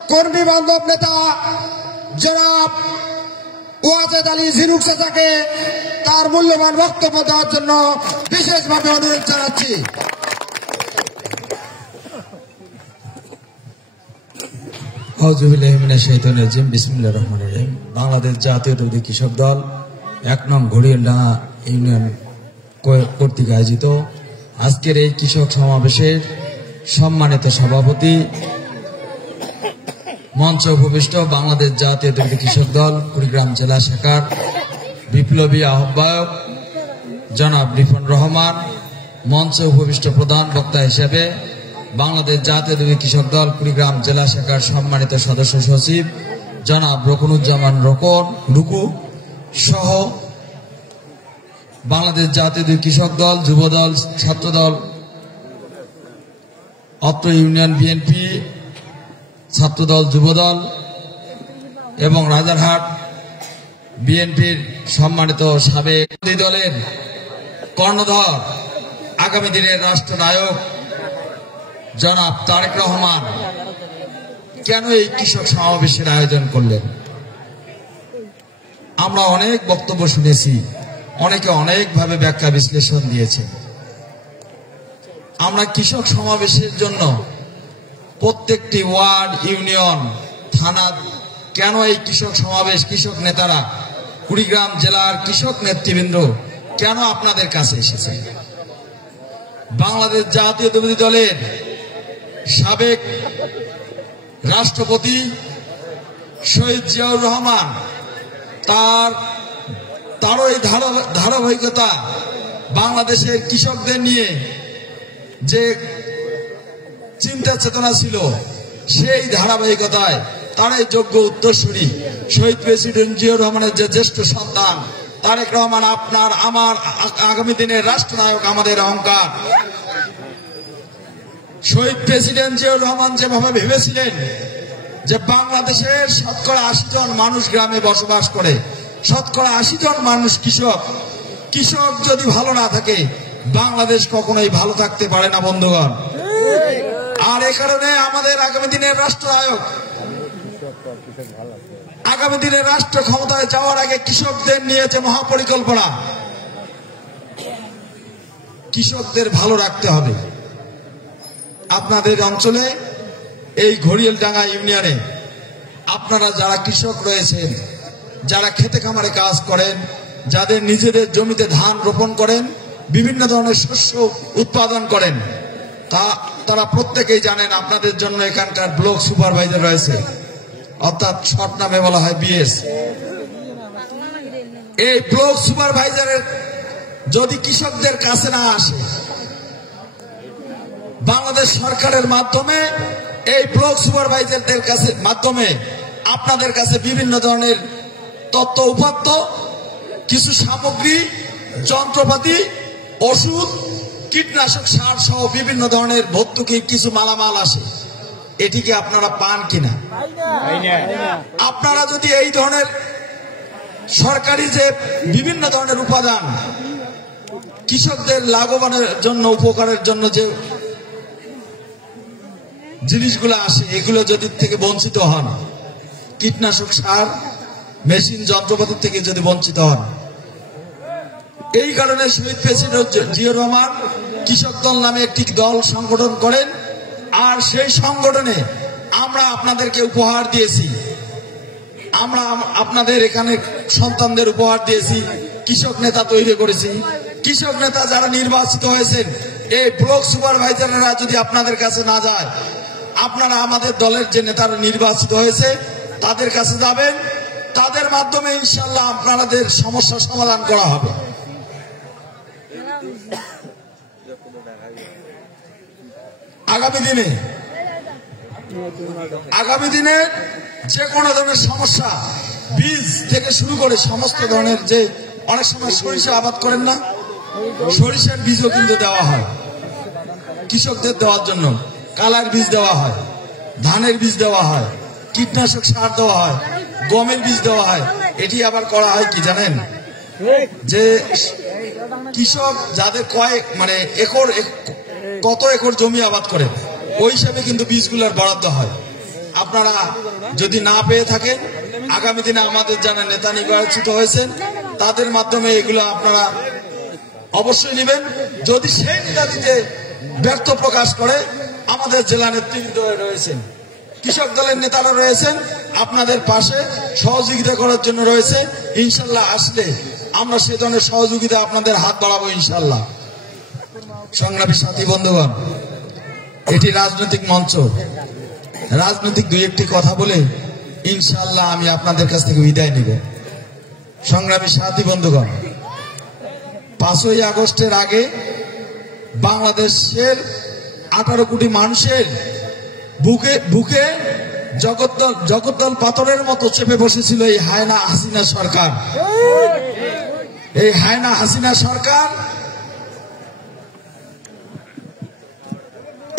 কর্মী বান্ধব নেতা জনাব ওয়াজেদ আলী ঝিনুক চাচাকে তার মূল্যবান বক্তব্য দেওয়ার জন্য বিশেষভাবে অনুরোধ জানাচ্ছি। বাংলাদেশ জাতীয়তাবাদী কৃষক দল ১ নং ঘড়িয়ালডাঙ্গা ইউনিয়ন কর্তৃক আয়োজিত আজকের এই কৃষক সমাবেশের সম্মানিত সভাপতি, মঞ্চে উপবিষ্ট বাংলাদেশ জাতীয়তাবাদী কৃষক দল কুড়িগ্রাম জেলা শাখার বিপ্লবী আহ্বায়ক জনাব রিফন রহমান, মঞ্চে উপবিষ্ট প্রধান বক্তা হিসেবে বাংলাদেশ জাতীয়তাবাদী কৃষক দল কুড়িগ্রাম জেলা শাখার সম্মানিত সদস্য সচিব জনাব রুকনুজ্জামান রুকু সহ বাংলাদেশ জাতীয়তাবাদী কৃষক দল, যুবদল, ছাত্রদল, অত্র ইউনিয়ন বিএনপি, ছাত্রদল, যুবদল এবং রাজারহাট বিএনপির সম্মানিত সাবেক দলের কর্ণধর, আগামী দিনের রাষ্ট্রনায়ক জনাব তারেক রহমান কেন এই কৃষক সমাবেশের আয়োজন করলেন? আমরা অনেক বক্তব্য শুনেছি, অনেকে অনেকভাবে ব্যাখ্যা বিশ্লেষণ দিয়েছে। আমরা কৃষক সমাবেশের জন্য প্রত্যেকটি ওয়ার্ড, ইউনিয়ন, থানা কেন এই কৃষক সমাবেশ, কৃষক নেতারা, কুড়িগ্রাম জেলার কৃষক নেতৃবৃন্দ কেন আপনাদের কাছে এসেছে? বাংলাদেশ জাতীয়তাবাদী দলের সাবেক রাষ্ট্রপতি শহীদ জিয়াউর রহমান তারও এই ধারাবাহিকতা বাংলাদেশের কৃষকদের নিয়ে যে চিন্তা চেতনা ছিল, সেই ধারাবাহিকতায় তারাই যোগ্য উত্তরসূরি। শহীদ প্রেসিডেন্ট জিয়াউর রহমানের যে জ্যেষ্ঠ সন্তান তারেক রহমান আপনার আমার আগামী দিনের রাষ্ট্রনায়ক, আমাদের অহংকার। শহীদ প্রেসিডেন্ট জিয়াউর রহমান যেভাবে ভেবেছিলেন যে বাংলাদেশের শতকরা ৮০ জন মানুষ গ্রামে বসবাস করে, শতকরা ৮০ জন মানুষ কৃষক। কৃষক যদি ভালো না থাকে বাংলাদেশ কখনোই ভালো থাকতে পারে না বন্ধুগণ। আর এ কারণে আমাদের আগামী দিনের রাষ্ট্রনায়ক, আগামী দিনের রাষ্ট্র ক্ষমতায় যাওয়ার আগে কৃষকদের নিয়ে যে মহাপরিকল্পনা, কৃষকদের ভালো রাখতে হবে। আপনাদের অঞ্চলে এই ঘড়িয়ালডাঙ্গা ইউনিয়নে আপনারা যারা কৃষক রয়েছেন, যারা খেতে খামারে কাজ করেন, যাদের নিজেদের জমিতে ধান রোপণ করেন, বিভিন্ন ধরনের শস্য উৎপাদন করেন, তারা প্রত্যেকেই জানেন আপনাদের জন্য এখানকার ব্লক সুপারভাইজার রয়েছে, অর্থাৎ শর্ট নামে বলা হয় বিএস। এই ব্লক সুপারভাইজারের যদি কৃষকদের কাছে না আসে, বাংলাদেশ সরকারের মাধ্যমে এই ব্লক সুপারভাইজারদের কাছে মাধ্যমে আপনাদের কাছে বিভিন্ন ধরনের তথ্য উপাত্ত, কিছু সামগ্রী, যন্ত্রপাতি, ওষুধ, কীটনাশক সার সহ বিভিন্ন ধরনের ভর্তুকি কিছু মালামাল আসে। এটিকে আপনারা পান কিনা? আপনারা যদি এই ধরনের সরকারি যে বিভিন্ন ধরনের উপাদান কৃষকদের লাভবানের জন্য, উপকারের জন্য যে জিনিসগুলো আসে, এগুলো যদি থেকে বঞ্চিত হন, কীটনাশক সার, মেশিন, যন্ত্রপাতি থেকে যদি বঞ্চিত হন, এই কারণে শহীদ প্রেসিডেন্ট জিয়াউর রহমান কৃষক দল নামে একটি দল সংগঠন করেন। আর সেই সংগঠনে আমরা আপনাদেরকে উপহার দিয়েছি, আমরা আপনাদের এখানে সন্তানদের উপহার দিয়েছি, কৃষক নেতা তৈরি করেছি। কৃষক নেতা যারা নির্বাচিত হয়েছেন, এই ব্লক সুপারভাইজাররা যদি আপনাদের কাছে না যায়, আপনারা আমাদের দলের যে নেতারা নির্বাচিত হয়েছে তাদের কাছে যাবেন, তাদের মাধ্যমে ইনশাল্লাহ আপনাদের সমস্যার সমাধান করা হবে। আগামী দিনে যে কোনো ধরনের সমস্যা, বীজ থেকে শুরু করে সমস্ত ধরনের, যে অনেক সময় সরিষা আবাদ করেন না, সরিষার বীজও কিন্তু দেওয়া হয় কৃষকদের দেওয়ার জন্য, কালার বীজ দেওয়া হয়, ধানের বীজ দেওয়া হয়, কীটনাশক সার দেওয়া হয়, গমের বীজ দেওয়া হয়। এটি আবার করা হয় কি জানেন, যে কৃষক যাদের কত একর জমি আবাদ করে, ওই হিসাবে কিন্তু বীজগুলোর বরাদ্দ হয়। আপনারা যদি না পেয়ে থাকেন, আগামী দিনে আমাদের যারা নেতা নির্বাচিত হয়েছেন তাদের মাধ্যমে এগুলো আপনারা অবশ্যই নেবেন। যদি সেই নেতা দিতে ব্যর্থ প্রকাশ করে, আমাদের জেলা নেতৃবৃন্দ রয়েছেন, কৃষক দলের নেতারা রয়েছেন, আপনাদের পাশে সহযোগিতা করার জন্য রয়েছে। ইনশাল্লাহ আসলে আমরা সে ধরনের সহযোগিতা আপনাদের হাত বাড়াবো ইনশাল্লাহ। সংগ্রামী সাথী বন্ধুগণ, এটি রাজনৈতিক মঞ্চ, রাজনৈতিক দুই একটি কথা বলে ইনশাল্লাহ আমি আপনাদের কাছ থেকে বিদায় নিব। সংগ্রামী সাথী বন্ধুগণ, 5ই আগস্টের আগে বাংলাদেশের 18 কোটি মানুষের বুকে বুকে জগদ্দল পাথরের মতো চেপে বসেছিল এই হায়না হাসিনা সরকার। এই হায়না হাসিনা সরকার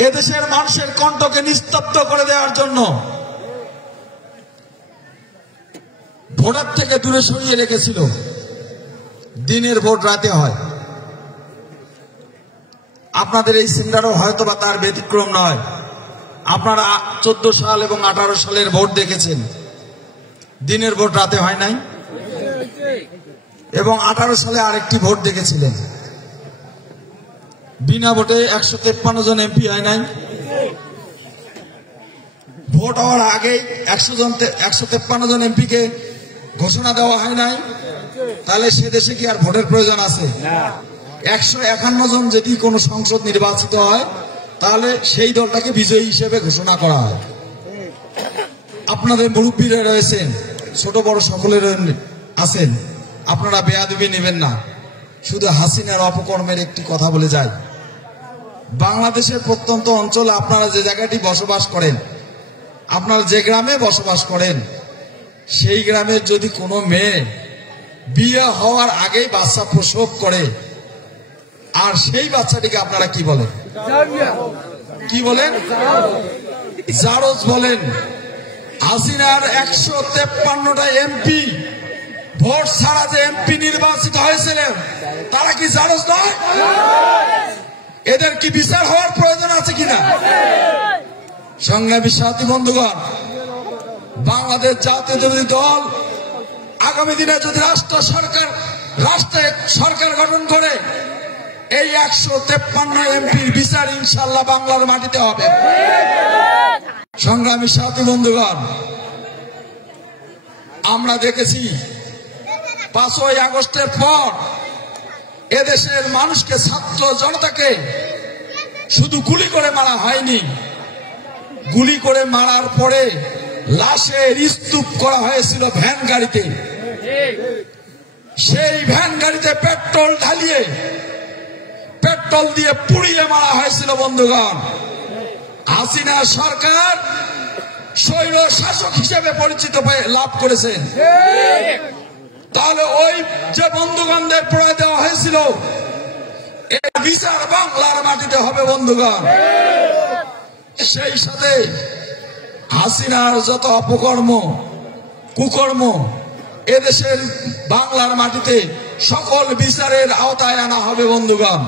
এদেশের মানুষের কণ্ঠকে নিস্তব্ধ করে দেওয়ার জন্য ভোটার থেকে দূরে সরিয়ে রেখেছিল। দিনের ভোট রাতে হয়। আপনাদের এই সেন্টারও হয়তো বা তার ব্যতিক্রম নয়। আপনারা 14 সাল এবং 18 সালের ভোট দেখেছেন, দিনের ভোট রাতে হয় নাই। এবং 18 সালে আরেকটি ভোট দেখেছিলেন, বিনা ভোটে 153 জন এমপি হয় নাই। ভোট হওয়ার আগেই 153 জন এমপিকে ঘোষণা দেওয়া হয় নাই। তাহলে সে দেশে কি আর ভোটের প্রয়োজন আছে? 151 জন যদি কোন সংসদ নির্বাচিত হয়, তাহলে সেই দলটাকে বিজয়ী হিসেবে ঘোষণা করা হয়। আপনাদের মুরব্বীরা রয়েছেন, ছোট বড় সকলের আছেন, আপনারা বেয়াদবি নেবেন না। শুধু হাসিনার অপকর্মের একটি কথা বলে যায়। বাংলাদেশের প্রত্যন্ত অঞ্চলে আপনারা যে জায়গাটি বসবাস করেন, আপনারা যে গ্রামে বসবাস করেন, সেই গ্রামের যদি কোনো মেয়ে বিয়ে হওয়ার আগেই বাচ্চা প্রসব করে, আর সেই বাচ্চাটিকে আপনারা কি বলেন? কি বলেন? জারজ বলেন। হাসিনার 153টা এমপি ভোট ছাড়া যে এমপি নির্বাচিত হয়েছিলেন, তারা কি জারজ নয়? এদের কি বিচার হওয়ার প্রয়োজন আছে কিনা? সংগ্রামী সাথী বন্ধুগণ, বাংলাদেশ জাতীয়তাবাদী দল আগামী দিনে যদি রাষ্ট্রে সরকার গঠন করে, এই 153 এমপির বিচার ইনশাল্লাহ বাংলার মাটিতে হবে। সংগ্রামী সাথী বন্ধুগণ, আমরা দেখেছি 5ই আগস্টের পর এদেশের মানুষকে, ছাত্র জনতাকে শুধু গুলি করে মারা হয়নি, গুলি করে মারার পরে লাশের স্তূপ করা হয়েছিল ভ্যান গাড়িতে। সেই ভ্যান গাড়িতে পেট্রোল ঢালিয়ে, পেট্রোল দিয়ে পুড়িয়ে মারা হয়েছিল। বন্ধুগণ, হাসিনা সরকার স্বৈর শাসক হিসেবে পরিচিত লাভ করেছেন। তাহলে ওই যে বন্ধুগণদের প্রয় দেওয়া হয়েছিল, এই বিচার বাংলার মাটিতে হবে বন্ধুগণ। সেই সাথে হাসিনার যত অপকর্ম কুকর্ম এদেশের বাংলার মাটিতে সকল বিচারের আওতায় আনা হবে বন্ধুগণ।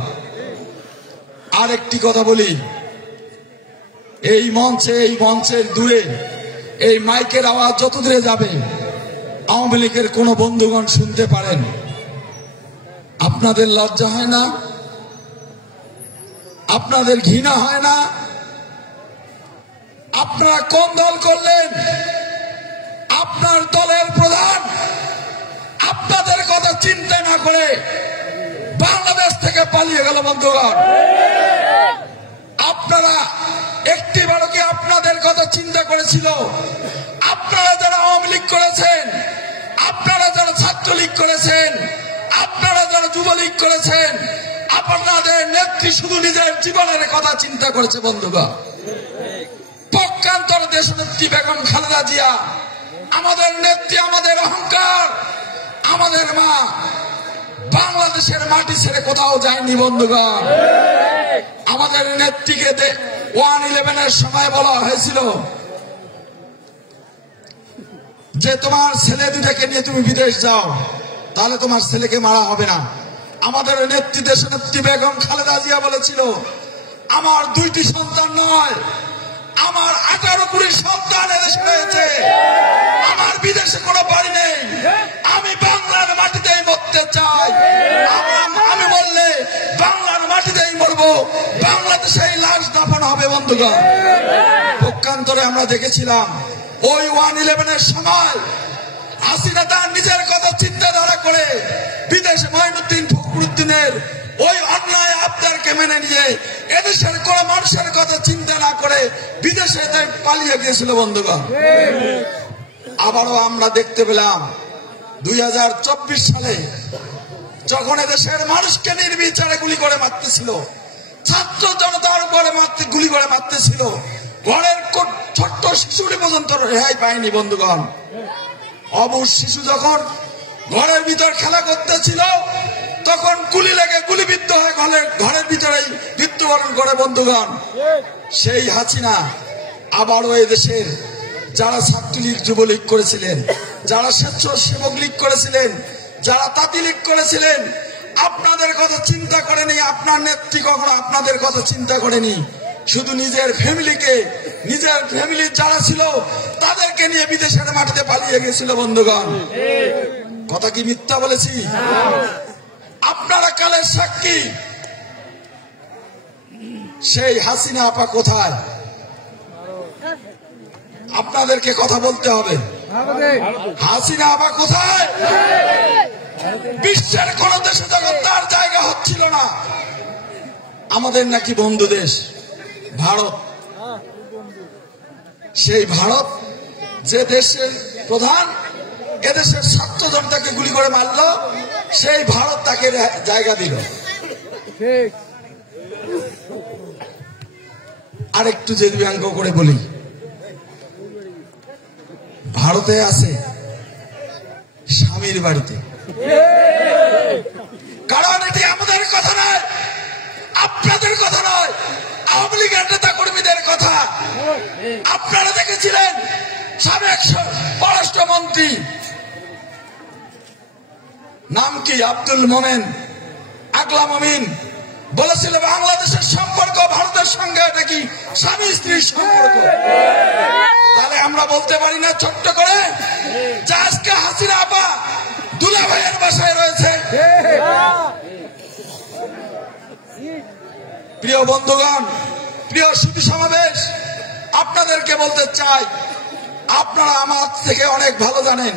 আরেকটি কথা বলি, এই মঞ্চের দূরে এই মাইকের আওয়াজ যত দূরে যাবে, আওয়ামী লীগের কোন বন্ধুগণ শুনতে পারেন। আপনাদের লজ্জা হয় না? আপনাদের ঘৃণা হয় না? আপনারা কোন দল করলেন? আপনার দলের প্রধান আপনাদের কথা চিন্তা না করে বাংলাদেশ থেকে পালিয়ে গেল বন্ধুগণ। আপনারা একটিবারও কি আপনাদের কথা চিন্তা করেছিল? আপনারা যারা আওয়ামী লীগ করেছেন, আপনারা যারা ছাত্রলীগ করেছেন, আপনারা যারা যুবলীগ করেছেন, আপনাদের নেত্রী শুধু নিজের জীবনের কথা চিন্তা করেছে বন্ধুগণ। পক্ষান্তর দেশনেত্রী বেগম খালেদা জিয়া আমাদের নেত্রী, আমাদের অহংকার, আমাদের মা, বাংলাদেশের মাটি ছেড়ে কোথাও যায়নি বন্ধুগণ। আমাদের নেত্রীকে 1/11 সময় বলা হয়েছিল যে তোমার ছেলে দুটাকে নিয়ে তুমি বিদেশ যাও, তাহলে তোমার ছেলেকে মারা হবে না। আমাদের নেত্রী দেশনেত্রী বেগম খালেদা জিয়া বলেছিল, আমার 2টি সন্তান নয়, আমার 18 কোটি সন্তান এদেশে রয়েছে, আমার বিদেশে কোনো বাড়ি নেই, আমি বাংলার মাটিতেই মরতে চাই। আমি বললে বাংলার মাটিতেই মরবো, বাংলাদেশেই লাশ দাফন হবে। বন্ধুগণ, পক্ষান্তরে আমরা দেখেছিলাম ওই 1/11 সময় হাসিনা তার নিজের কথা চিন্তাধারা করে বিদেশে মঈনুদ্দিন ফখরুদ্দিনের ওই অন্যায় আবদারকে মেনে নিয়ে এদেশের কোন মানুষের কথা চিন্তা না করে বিদেশে পালিয়ে গিয়েছিল। বন্ধুগণ, আবারও আমরা দেখতে পেলাম 2024 সালে যখন এদেশের মানুষকে নির্বিচারে গুলি করে মারতেছিল, ছাত্র জনতার উপরে গুলি করে মারতেছিল, ঘরের ছোট্ট শিশুটি পর্যন্ত রেহাই পায়নি। বন্ধুগণ, অবুঝ শিশু যখন ঘরের ভিতর খেলা করতেছিল তখন গুলি লেগে গুলিবিদ্ধ হয়ে ঘরের ভিতরেই মৃত্যুবরণ করে। বন্ধুগণ, সেই হাসিনা আবারও এদেশের যারা ছাত্রলীগ যুবলীগ করেছিলেন, যারা স্বেচ্ছাসেবক লীগ করেছিলেন, যারা তাঁতি লীগ করেছিলেন, আপনাদের কথা চিন্তা করেনি। আপনার নেত্রী কখনো আপনাদের কথা চিন্তা করেনি, শুধু নিজের ফ্যামিলিকে, নিজের ফ্যামিলির যারা ছিল তাদেরকে নিয়ে বিদেশের মাটিতে পালিয়ে গেছিল। বন্ধুগণ, কথা কি মিথ্যা বলেছি? আপনারা কালের সাক্ষী। সেই হাসিনা আপা কোথায়? আপনাদেরকে কথা বলতে হবে। হাসিনা আপা কোথায়? বিশ্বের কোন দেশে যখন তার জায়গা হচ্ছিল না, আমাদের নাকি বন্ধু দেশ ভারত, সেই ভারত যে দেশের প্রধান এদেশের ছাত্র জনতাকে গুলি করে মারল, সেই ভারত তাকে জায়গা দিল। আরেকটু যদি ব্যঙ্গ করে বলি, ভারতে আছে স্বামীর বাড়িতে, কারণ এটি আমাদের কথা নয়, আপনাদের কথা নয়, আওয়ামী লীগের নেতা কর্মীদের কথা। আপনারা দেখেছিলেন সাবেক পররাষ্ট্রমন্ত্রী নাম কি আব্দুল মোমেন আকলা মমিন বলেছিল বাংলাদেশের সম্পর্ক ভারতের সঙ্গে নাকি স্বামী স্ত্রীর সম্পর্ক। তাহলে আমরা বলতে পারি না ছোট্ট করে যে আজকে হাসিনা আপা দুলা ভাইয়ের বাসায় রয়েছে? প্রিয় বন্ধুগণ, প্রিয় সুধী সমাবেশ, আপনাদেরকে বলতে চাই, আপনারা আমার থেকে অনেক ভালো জানেন,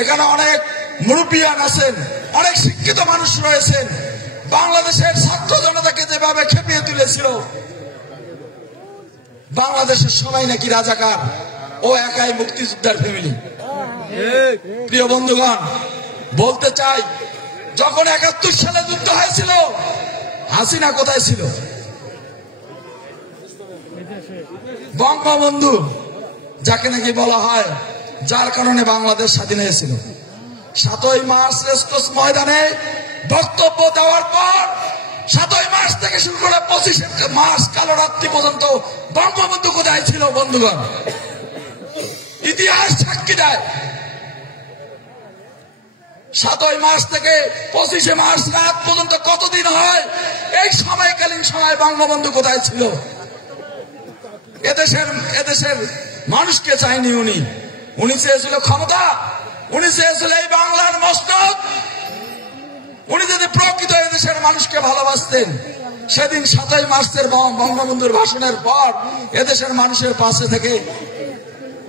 এখানে অনেক মুরব্বিয়ান আছেন, অনেক শিক্ষিত মানুষ রয়েছেন। বাংলাদেশের ছাত্র জনতাকে যেভাবে খেপিয়ে তুলেছিল, বাংলাদেশের সবাই নাকি রাজাকার, ও একাই মুক্তিযোদ্ধার ফ্যামিলি। প্রিয় বন্ধুগণ, বলতে চাই, যখন 71 সালে যুদ্ধ হয়েছিল হাসিনা কোথায় ছিল? বঙ্গবন্ধু যাকে নাকি বলা হয়, যার কারণে বাংলাদেশ স্বাধীন হয়েছিল, 7ই মার্চ রেসকোর্স ময়দানে বক্তব্য দেওয়ার পর 7ই মার্চ থেকে শুরু করে 25 মার্চ কালো রাত্রি পর্যন্ত বঙ্গবন্ধু কোথায় ছিল? বন্ধুগণ, ইতিহাস সাক্ষী দেয়। 7ই মার্চ থেকে 25 মার্চ রাত পর্যন্ত কতদিন হয়, এই সময়কালীন সময় বঙ্গবন্ধু কোথায় ছিল? এদেশের মানুষকে চাইনি উনি চেয়েছিল ক্ষমতা, উনি চেয়েছিল এই বাংলার মসনদ। উনি যদি প্রকৃত এদেশের মানুষকে ভালোবাসতেন, সেদিন 7ই মার্চের বঙ্গবন্ধুর ভাষণের পর এদেশের মানুষের পাশে থেকে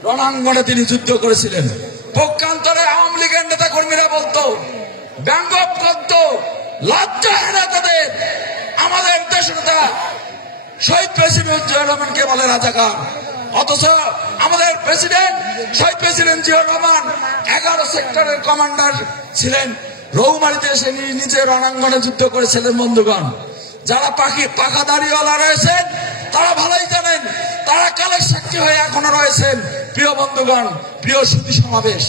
রণাঙ্গনে তিনি যুদ্ধ করেছিলেন। পক্ষান্তরে আওয়ামী লীগের নেতা কর্মীরা বলতো, ব্যঙ্গ করত, লজ্জা হয় না তাদের? আমাদের দেশনেতা শহীদ প্রেসিডেন্ট জিয়াউর রহমানকে বলে রাজাকার, অথচ আমাদের প্রেসিডেন্ট শহীদ প্রেসিডেন্ট জিয়াউর রহমান 11 সেক্টরের কমান্ডার ছিলেন। রৌমারিতে এসে নিজে রণাঙ্গনে যুদ্ধ করেছিলেন। বন্ধুগণ, যারা পাকা দাড়িওয়ালা রয়েছেন তারা ভালোই জানেন, তারা কালের সাক্ষী হয়ে এখনো রয়েছেন। প্রিয় বন্ধুগণ, প্রিয় সুধী সমাবেশ,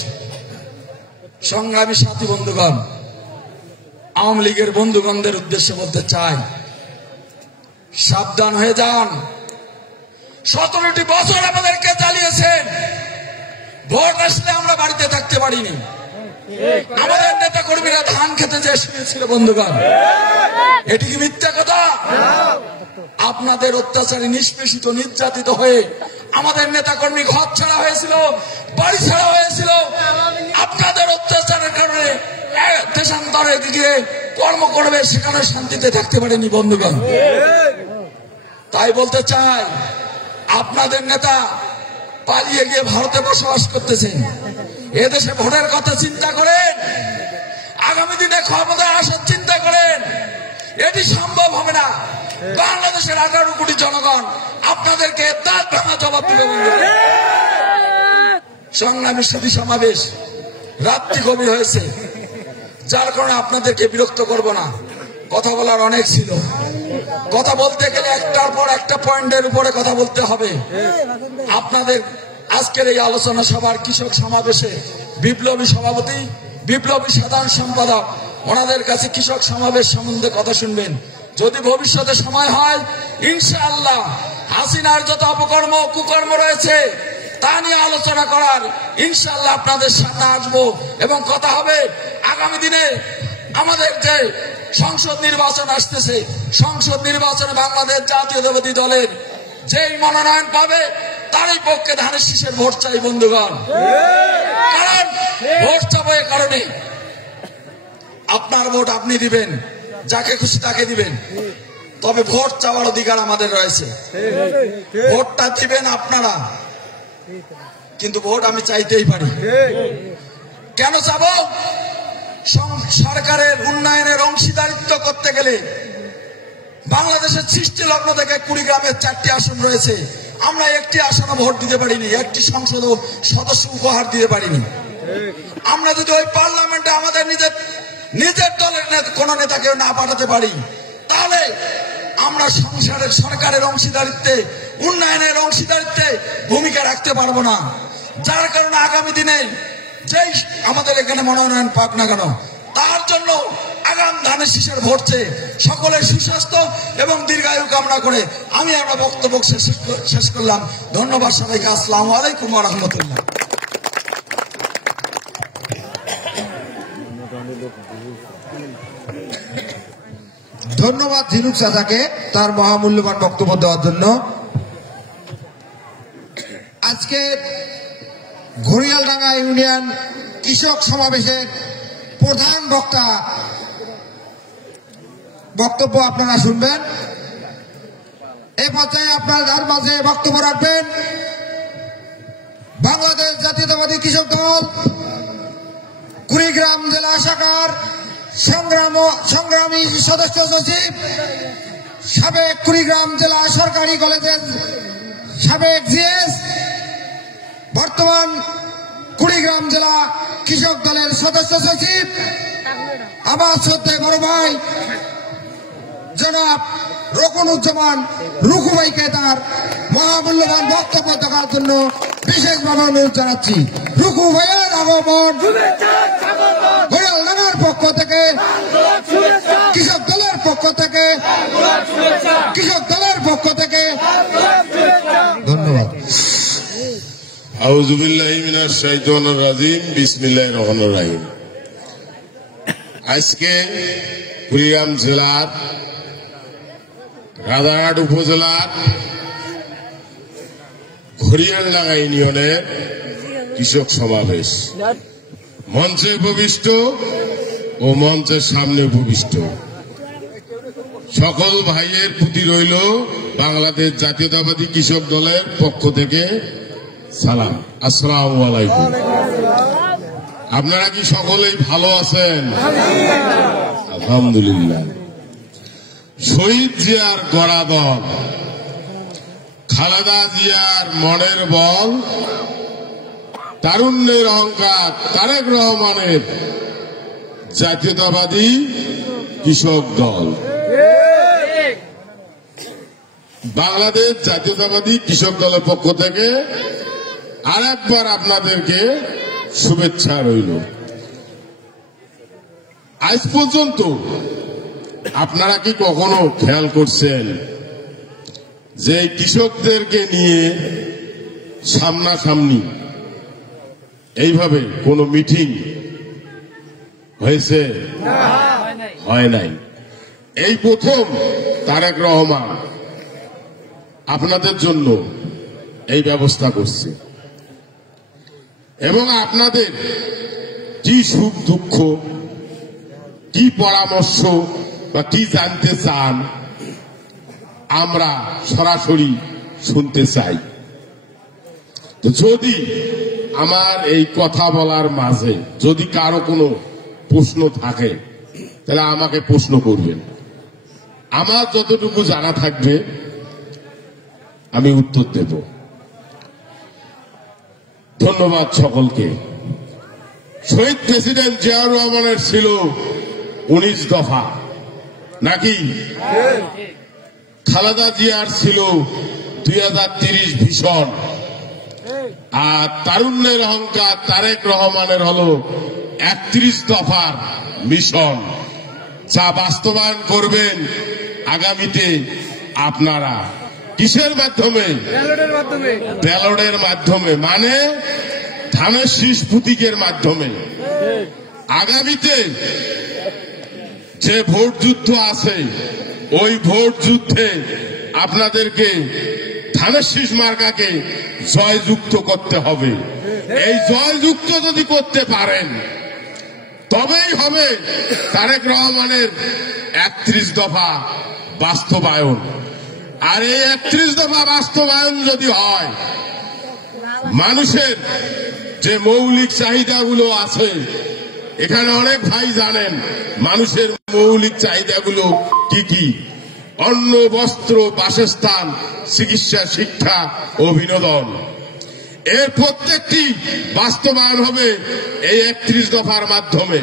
সংগ্রামী সাথী বন্ধুগণ, আওয়ামী লীগের বন্ধুগণদের উদ্দেশ্যে বলতে চাই, সাবধান হয়ে যান। 17টি বছর আমাদেরকে চালিয়েছেন, ভোট আসলে আমরা বাড়িতে থাকতে পারিনি, আমাদের নেতা কর্মীরা ধান খেতে যে শুয়েছিল। বন্ধুগণ, এটি কি মিথ্যা কথা? আপনাদের অত্যাচারে নিষ্পেষিত নির্যাতিত হয়ে আমাদের নেতাকর্মী ঘর ছাড়া হয়েছিল, বাড়ি ছাড়া হয়েছিল। আপনাদের অত্যাচারের কারণে দেশান্তরে গিয়ে কর্ম করবে, সেখানে শান্তিতে থাকতে পারেনি বন্ধুগণ। তাই বলতে চাই, আপনাদের নেতা পালিয়ে গিয়ে ভারতে বসবাস করতেছেন। এদেশে ভোটের কথা চিন্তা করেন, আগামী দিনে ক্ষমতায় আসার চিন্তা করেন। এটি সম্ভব হবে না। বাংলাদেশের 18 কোটি জনগণ আপনাদেরকে দাঁত ভাঙা জবাব দিবে। সংগ্রামী সাথী সমাবেশ রাত্রি গভীর হয়েছে, যার কারণে আপনাদেরকে বিরক্ত করব না। কথা বলার অনেক ছিল, কথা বলতে গেলে একটার পর একটা পয়েন্টের উপরে কথা বলতে হবে। আপনাদের আজকের এই আলোচনা সভার কৃষক সমাবেশে বিপ্লবী সভাপতি, বিপ্লবী সাধারণ সম্পাদক, ওনাদের কাছে কৃষক সমাবেশ সম্বন্ধে কথা শুনবেন। যদি ভবিষ্যতে সময় হয়, ইনশাআল্লাহ হাসিনার যত অপকর্ম কুকর্ম রয়েছে তা নিয়ে আলোচনা করার ইনশাআল্লাহ আপনাদের সামনে আসবো এবং কথা হবে। আগামী দিনে আমাদের যে সংসদ নির্বাচন আসতেছে, সংসদ নির্বাচনে বাংলাদেশ জাতীয়তাবাদী দলের যেই মনোনয়ন পাবে তারই পক্ষে ধানের শীষের ভোট চাই বন্ধুগণ। কারণ ভোট চাবো এ কারণে, আপনার ভোট আপনি দিবেন, যাকে খুশি তাকে দিবেন, তবে ভোট চাওয়ার অধিকার আমাদের রয়েছে। ভোটটা দিবেন আপনারা, কিন্তু ভোট আমি চাইতেই পারি। কেন চাবো? সরকারের উন্নয়নের অংশীদারিত্ব করতে গেলে বাংলাদেশের 60 লগ্ন থেকে কুড়িগ্রামের 4টি আসন রয়েছে। আমরা একটি আসনে ভোট দিতে পারিনি, একটি সংসদ সদস্য উপহার দিতে পারিনি। আমরা যদি ওই পার্লামেন্টে আমাদের নিজের দলের কোন নেতাকেও না পাঠাতে পারি, তাহলে আমরা সরকারের অংশীদারিত্বে, উন্নয়নের অংশীদারিত্বে ভূমিকা রাখতে পারবো না। যার কারণে আগামী দিনে যেই আমাদের এখানে মনোনয়ন পাক না কেন, তার জন্য আগাম ধানের শীষের ভোট চেয়ে সকলের সুস্বাস্থ্য এবং দীর্ঘায়ু কামনা করে আমি আমার বক্তব্য শেষ করলাম। ধন্যবাদ সবাইকে। আসসালামু আলাইকুম ওয়া রাহমাতুল্লাহ। ধন্যবাদ ঝিনুক চাচাকে তার মহামূল্যবান বক্তব্য দেওয়ার জন্য। আজকে ঘড়িয়ালডাঙ্গা ইউনিয়ন কৃষক সমাবেশের প্রধান বক্তা বক্তব্য আপনারা শুনবেন। এ পর্যায়ে আপনার মাঝে বক্তব্য রাখবেন বাংলাদেশ জাতীয়তাবাদী কৃষক দল কুড়িগ্রাম জেলা শাখার সংগ্রামী সদস্য সচিব, সাবেক কুড়িগ্রাম জেলা সরকারি কলেজের সাবেক জিএস, বর্তমান কুড়িগ্রাম জেলা কৃষক দলের সদস্য সচিব, আমার শ্রদ্ধেয় বড় ভাই জনাব রকুনুজ্জামান রুকু ভাইকে তার মহামূল্যবান বক্তব্য দেওয়ার জন্য বিশেষভাবে অনুরোধ জানাচ্ছি। রুকু ভাইয়ের আগমন ঘড়িয়ালডাঙ্গার পক্ষ থেকে, কৃষক দলের পক্ষ থেকে, কৃষক দলের পক্ষ থেকে ধন্যবাদ। আউযু বিল্লাহি মিনাশ শাইতানির রাজিম। বিসমিল্লাহির রহমানির রহিম। আজকে কুড়িগ্রাম জেলার রাজারহাট উপজেলার ঘড়িয়ালডাঙ্গা ইউনিয়নের কৃষক সমাবেশ, মঞ্চে উপবিষ্ট ও মঞ্চের সামনে উপবিষ্ট সকল ভাইয়ের প্রতি রইল বাংলাদেশ জাতীয়তাবাদী কৃষক দলের পক্ষ থেকে সালাম। আসসালামু আলাইকুম। আপনারা কি সকলেই ভালো আছেন? আলহামদুলিল্লাহ। শহীদ জিয়ার গড়া দল, খালেদা জিয়ার মনের বল, তারুণ্যের অহংকার তারেক রহমানের জাতীয়তাবাদী কৃষক দল, বাংলাদেশ জাতীয়তাবাদী কৃষক দলের পক্ষ থেকে আরেকবার আপনাদেরকে শুভেচ্ছা রইল। আজ পর্যন্ত আপনারা কি কখনো খেয়াল করছেন যে কৃষকদেরকে নিয়ে সামনাসামনি এইভাবে কোনো মিটিং হয়েছে? হয় নাই। এই প্রথম তারেক রহমান আপনাদের জন্য এই ব্যবস্থা করছে। এবং আপনাদের কি সুখ দুঃখ, কি পরামর্শ বা কি জানতে চান আমরা সরাসরি শুনতে চাই। তো যদি আমার এই কথা বলার মাঝে যদি কারো কোনো প্রশ্ন থাকে তাহলে আমাকে প্রশ্ন করবেন, আমার যতটুকু জানা থাকবে আমি উত্তর দেব। ধন্যবাদ সকলকে। শহীদ প্রেসিডেন্ট জিয়াউর রহমানের ছিল 19 দফা নাকি? খালেদা জিয়ার ছিল 2030 ভিশন, আর তারুণ্যের অহংকার তারেক রহমানের হল 31 দফার মিশন, যা বাস্তবায়ন করবেন আগামীতে আপনারা। কিসের মাধ্যমে? ব্যালটের মাধ্যমে, মানে ধানের শীষ প্রতীকের মাধ্যমে। আগামীতে যে ভোট যুদ্ধ আছে ওই ভোট যুদ্ধে আপনাদেরকে ধানের শীষ মার্কাকে জয়যুক্ত করতে হবে। এই জয়যুক্ত যদি করতে পারেন তবেই হবে তারেক রহমানের 31 দফা বাস্তবায়ন। আর এই 31 দফা বাস্তবায়ন যদি হয়, মানুষের যে মৌলিক চাহিদাগুলো আছে, এখানে অনেক ভাই জানেন মানুষের মৌলিক চাহিদাগুলো কি কি: অন্ন, বস্ত্র, বাসস্থান, চিকিৎসা, শিক্ষা ও বিনোদন। এর প্রত্যেকটি বাস্তবায়ন হবে এই 31 দফার মাধ্যমে।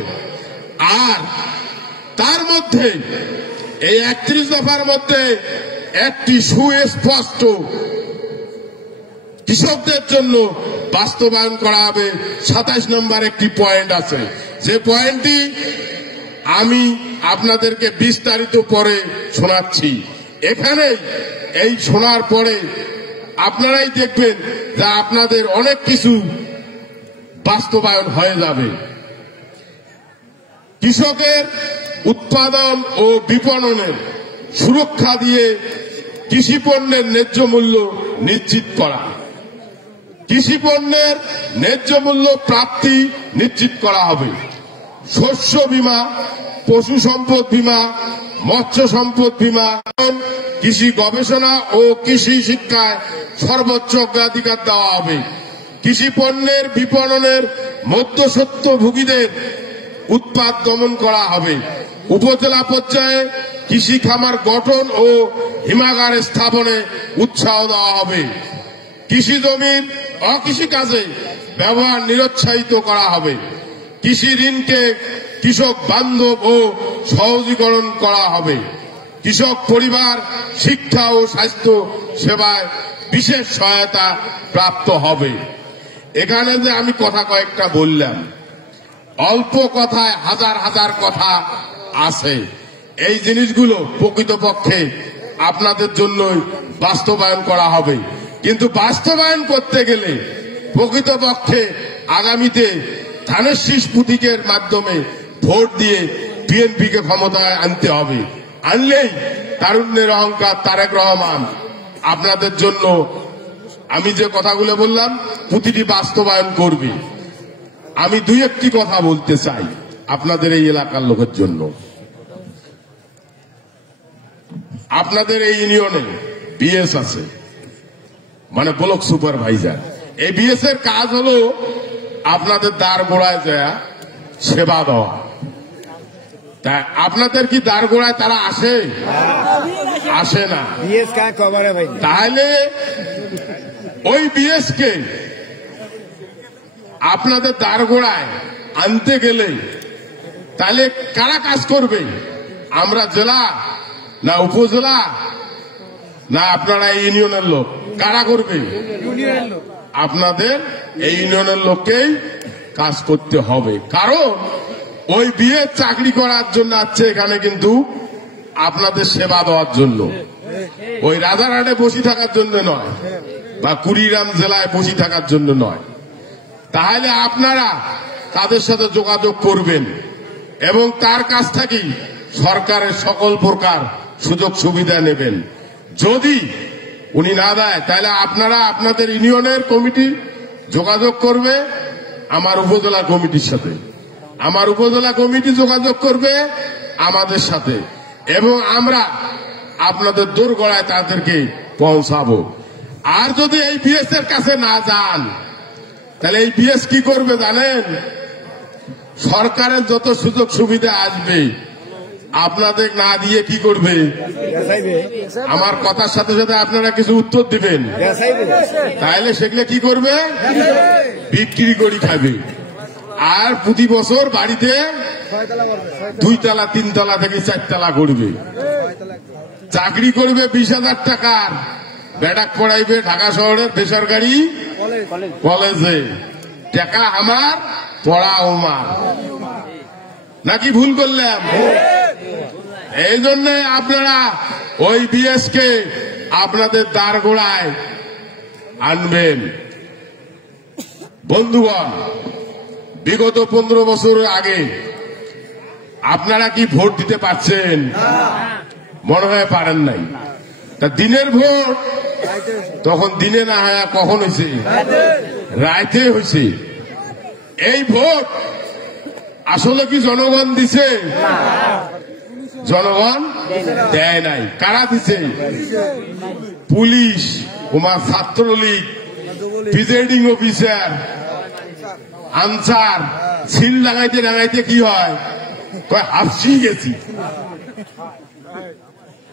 আর তার মধ্যে এই 31 দফার মধ্যে একটি সুস্পষ্ট কৃষকদের জন্য বাস্তবায়ন করা হবে। 27 নম্বর একটি পয়েন্ট আছে, যে পয়েন্টটি আমি আপনাদেরকে বিস্তারিত পরে শোনাচ্ছি। এখানে এই শোনার পরে আপনারাই দেখবেন যে আপনাদের অনেক কিছু বাস্তবায়ন হয়ে যাবে। কৃষকের উৎপাদন ও বিপণনের সুরক্ষা দিয়ে কৃষি পণ্যের ন্যায্য মূল্য নিশ্চিত করা, কৃষি পণ্যের ন্যায্য মূল্য প্রাপ্তি নিশ্চিত করা হবে। শস্য বীমা, পশু সম্পদ বীমা, মৎস্য সম্পদ বীমা, কৃষি গবেষণা ও কৃষি শিক্ষায় সর্বোচ্চ অগ্রাধিকার দেওয়া হবে। কৃষি পণ্যের বিপণনের মধ্যস্বত্বভোগীদের উৎপাদ দমন করা হবে। উপজেলা পর্যায়ে কৃষি খামার গঠন ও হিমাগার স্থাপনে উৎসাহ দেওয়া হবে। কৃষি জমির অকৃষিকাজে ব্যবহার নিরুৎসাহিত করা হবে। কৃষি ঋণকে কৃষক বান্ধব ও সহজীকরণ করা হবে। কৃষক পরিবার শিক্ষা ও স্বাস্থ্য সেবায় বিশেষ সহায়তা প্রাপ্ত হবে। এখানে যে আমি কথা কয়েকটা বললাম, অল্প কথায় হাজার হাজার কথা আছে। এই জিনিসগুলো প্রকৃতপক্ষে আপনাদের জন্যই বাস্তবায়ন করা হবে। কিন্তু বাস্তবায়ন করতে গেলে প্রকৃতপক্ষে আগামীতে ধানের শীষ প্রতীকের মাধ্যমে ভোট দিয়ে বিএনপিকে ক্ষমতায় আনতে হবে। আনলেই তারুণ্যের অহংকার তারেক রহমান আপনাদের জন্য আমি যে কথাগুলো বললাম প্রতিটি বাস্তবায়ন করবে। আমি দুই একটি কথা বলতে চাই আপনাদের এই এলাকার লোকের জন্য। আপনাদের এই ইউনিয়নে বিএস আছে, মানে ব্লক সুপারভাইজার। এই বিএস এর কাজ হলো আপনাদের দ্বার গোড়ায় যায় সেবা দেওয়া। তা আপনাদের কি দ্বার গোড়ায় তারা আসে? আসে না। তাহলে ওই বিএস কে আপনাদের দ্বার গোড়ায় আনতে গেলে তাহলে কারা কাজ করবে? আমরা জেলা না উপজেলা না আপনারা এই ইউনিয়নের লোক? কারা করবে? আপনাদের এই ইউনিয়নের লোককেই কাজ করতে হবে। কারণ ওই বিয়ে চাকরি করার জন্য আছে এখানে, কিন্তু আপনাদের সেবা দেওয়ার জন্য, ওই রাজারহাটে বসে থাকার জন্য নয়, বা কুড়িগ্রাম জেলায় বসে থাকার জন্য নয়। তাহলে আপনারা তাদের সাথে যোগাযোগ করবেন এবং তার কাছ থেকেই সরকারের সকল প্রকার সুযোগ সুবিধা নেবেন। যদি উনি না দেয়, তাহলে আপনারা আপনাদের ইউনিয়নের কমিটি যোগাযোগ করবে আমার উপজেলা কমিটির সাথে, আমার উপজেলা কমিটি যোগাযোগ করবে আমাদের সাথে, এবং আমরা আপনাদের দোরগোড়ায় তাদেরকে পৌঁছাবো। আর যদি এই বিএস এর কাছে না যান, তাহলে এই বিএস কি করবে জানেন? সরকারের যত সুযোগ সুবিধা আসবে আপনাদের না দিয়ে কি করবে? আমার কথার সাথে সাথে আপনারা কিছু উত্তর দিবেন। তাহলে সেগুলো কি করবে? বিক্রি করে খাবে। আর প্রতি বছর বাড়িতে 2 তলা 3 তলা থেকে 4 তলা করবে। চাকরি করবে 20,000 টাকার, বেটাক পড়াইবে ঢাকা শহরের বেসরকারি কলেজে। টাকা আমার, পড়া আমার। নাকি ভুল করলাম? এই জন্য আপনারা ওই বিএস কে আপনাদের দ্বার গোড়ায় আনবেন। বন্ধুগণ, বিগত 15 বছর আগে আপনারা কি ভোট দিতে পারছেন? মনে হয় পারেন নাই। তা দিনের ভোট তখন দিনে না হয় কখন হয়েছে? রাতে হয়েছে। এই ভোট আসলে কি জনগণ দিছে? জনগণ দেয় নাই। কারা দিছে? পুলিশ, ওমার Chhatra League, presiding officer, Ansar. Seal লাগাইতে লাগাইতে কি হয়? কয় হাফসি গেছি।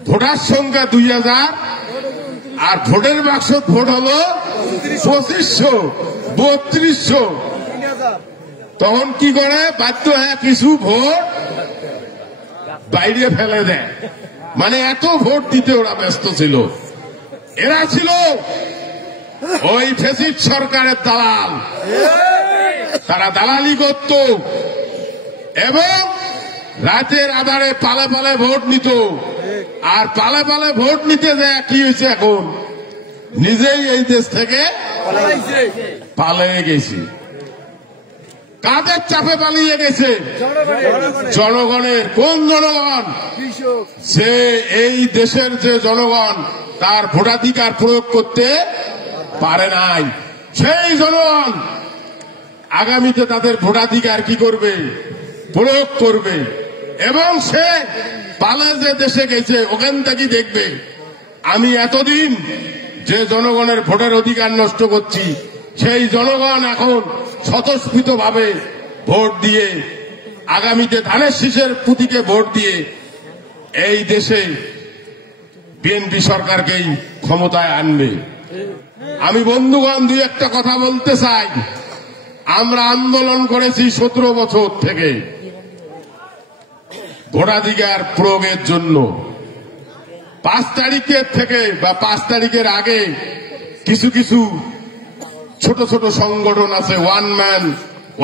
ভোটার সংখ্যা 2000, আর ভোটের বাক্স ভোট হলো 2500, 3200। তখন কি করে? বাধ্য হয়ে কিছু ভোট বাইরে ফেলে দেয়। মানে এত ভোট দিতে ওরা ব্যস্ত ছিল। এরা ছিল ওই ফ্যাসিস্ট সরকারের দালাল। তারা দালালি করত এবং রাতের আধারে পালে পালে ভোট নিত। আর পালে পালে ভোট নিতে যায় কি হয়েছে? এখন নিজেই এই দেশ থেকে পালিয়ে গেছে। কাদের চাপে পালিয়ে গেছে? জনগণের। কোন জনগণ? সে এই দেশের যে জনগণ তার ভোটাধিকার প্রয়োগ করতে পারে নাই, সেই জনগণ আগামীতে তাদের ভোটাধিকার কি করবে? প্রয়োগ করবে। এবং সে পালে যে দেশে গেছে ওখান থেকে দেখবে আমি এতদিন যে জনগণের ভোটের অধিকার নষ্ট করছি, সেই জনগণ এখন স্বতঃস্ফূর্ত ভাবে ভোট দিয়ে আগামীতে ধানের শীষের প্রতীকে ভোট দিয়ে এই দেশে বিএনপি সরকারকেই ক্ষমতায় আনবে। আমি বন্ধুগণ 2-1টা কথা বলতে চাই। আমরা আন্দোলন করেছি 17 বছর থেকে ভোটাধিকার প্রয়োগের জন্য। 5 তারিখের থেকে বা 5 তারিখের আগে কিছু কিছু ছোট ছোট সংগঠন আছে, 1 man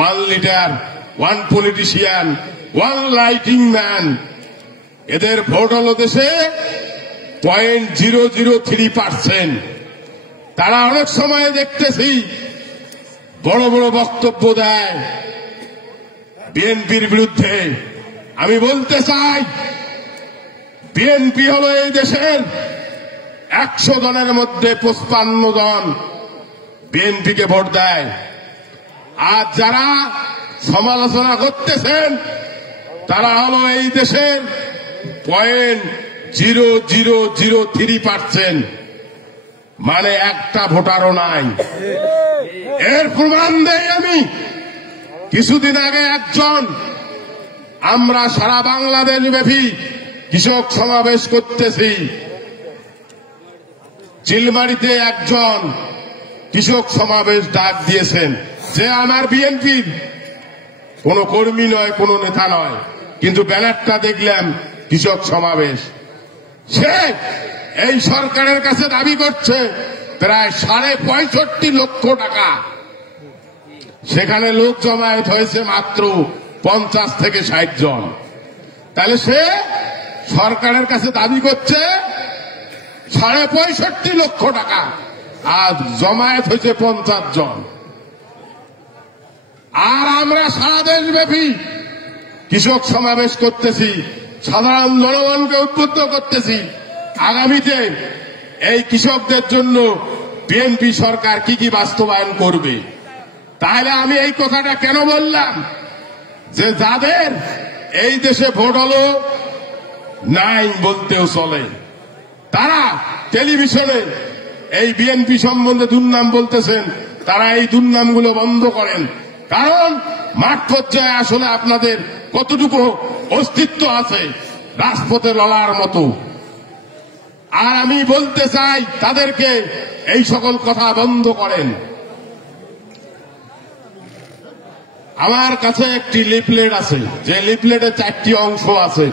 1 leader, 1 politician 1 lighting man. এদের ভোট হলো দেশে 0.003%। তারা অনেক সময় দেখতেছি বড় বড় বক্তব্য দেয় বিএনপির বিরুদ্ধে। আমি বলতে চাই, বিএনপি হলো এই দেশের 100 জনের মধ্যে 55 জন বিএনপিকে ভোট দেয়। আর যারা সমালোচনা করতেছেন তারা হলো এই দেশের 0.0003%, মানে একটা ভোটারও নাই। এর প্রমাণ দেই আমি। কিছুদিন আগে আমরা সারা বাংলাদেশ ব্যাপী কৃষক সমাবেশ করতেছি। চিলমারিতে একজন কৃষক সমাবেশ ডাক দিয়েছেন, যে আমার বিএনপির কোন কর্মী নয়, কোন নেতা নয়, কিন্তু ব্যানারটা দেখলাম কৃষক সমাবেশ। সে এই সরকারের কাছে দাবি করছে প্রায় 65.5 লক্ষ টাকা। সেখানে লোক জমায়েত হয়েছে মাত্র 50 থেকে 60 জন। তাহলে সে সরকারের কাছে দাবি করছে 65.5 লক্ষ টাকা, আর জমায়েত হয়েছে 50 জন। আর আমরা সারা দেশব্যাপী কৃষক সমাবেশ করতেছি, সাধারণ জনগণকে উদ্বুদ্ধ করতেছি আগামীতে এই কৃষকদের জন্য বিএনপি সরকার কি কি বাস্তবায়ন করবে। তাহলে আমি এই কথাটা কেন বললাম যে যাদের এই দেশে ভোট হলো নাই বলতেও চলে, তারা টেলিভিশনে এই বিএনপি সম্বন্ধে দুর্নাম বলতেছেন, তারা এই দুর্নামগুলো বন্ধ করেন। কারণ মাঠ পর্যায়ে আসলে আপনাদের কতটুকু অস্তিত্ব আছে রাজপথে লড়ার মতো। আর আমি বলতে চাই তাদেরকে এই সকল কথা বন্ধ করেন। আমার কাছে একটি লিফলেট আছে, যে লিফলেটে 4টি অংশ আছে।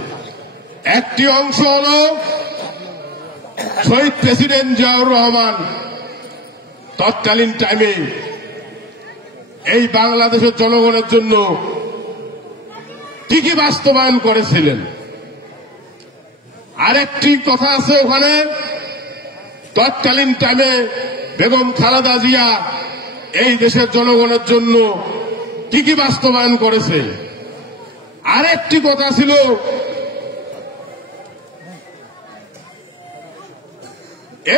একটি অংশ হল শহীদ প্রেসিডেন্ট জিয়াউর রহমান তৎকালীন টাইমে এই বাংলাদেশের জনগণের জন্য কি কি বাস্তবায়ন করেছিলেন। আরেকটি কথা আছে ওখানে, তৎকালীন টাইমে বেগম খালেদা জিয়া এই দেশের জনগণের জন্য কি কি বাস্তবায়ন করেছে। আরেকটি কথা ছিল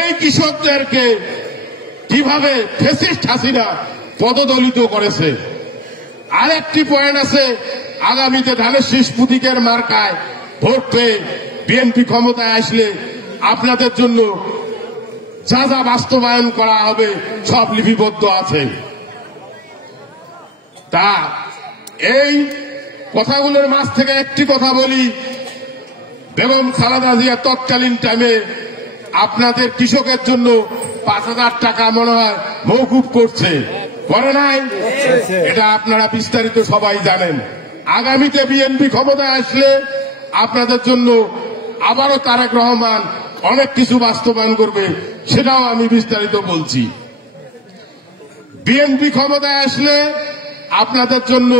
এই কৃষকদেরকে কিভাবে ফ্যাসিস্ট হাসিনা পদদলিত করেছে। আরেকটি পয়েন্ট আছে, আগামীতে ধানের শীষ প্রতীকের মার্কায় ভোট পেয়ে বিএনপি ক্ষমতায় আসলে আপনাদের জন্য যা যা বাস্তবায়ন করা হবে সব লিপিবদ্ধ আছে। তা এই কথাগুলোর মাঝ থেকে একটি কথা বলি, বেগম খালেদা জিয়া তৎকালীন টাইমে আপনাদের কৃষকের জন্য 5,000 টাকা মনে হয় মওকুফ করছে, করে নাই? এটা আপনারা বিস্তারিত সবাই জানেন। আগামীতে বিএনপি ক্ষমতায় আসলে আপনাদের জন্য আবারও তারেক রহমান অনেক কিছু বাস্তবায়ন করবে, সেটাও আমি বিস্তারিত বলছি। বিএনপি ক্ষমতায় আসলে আপনাদের জন্য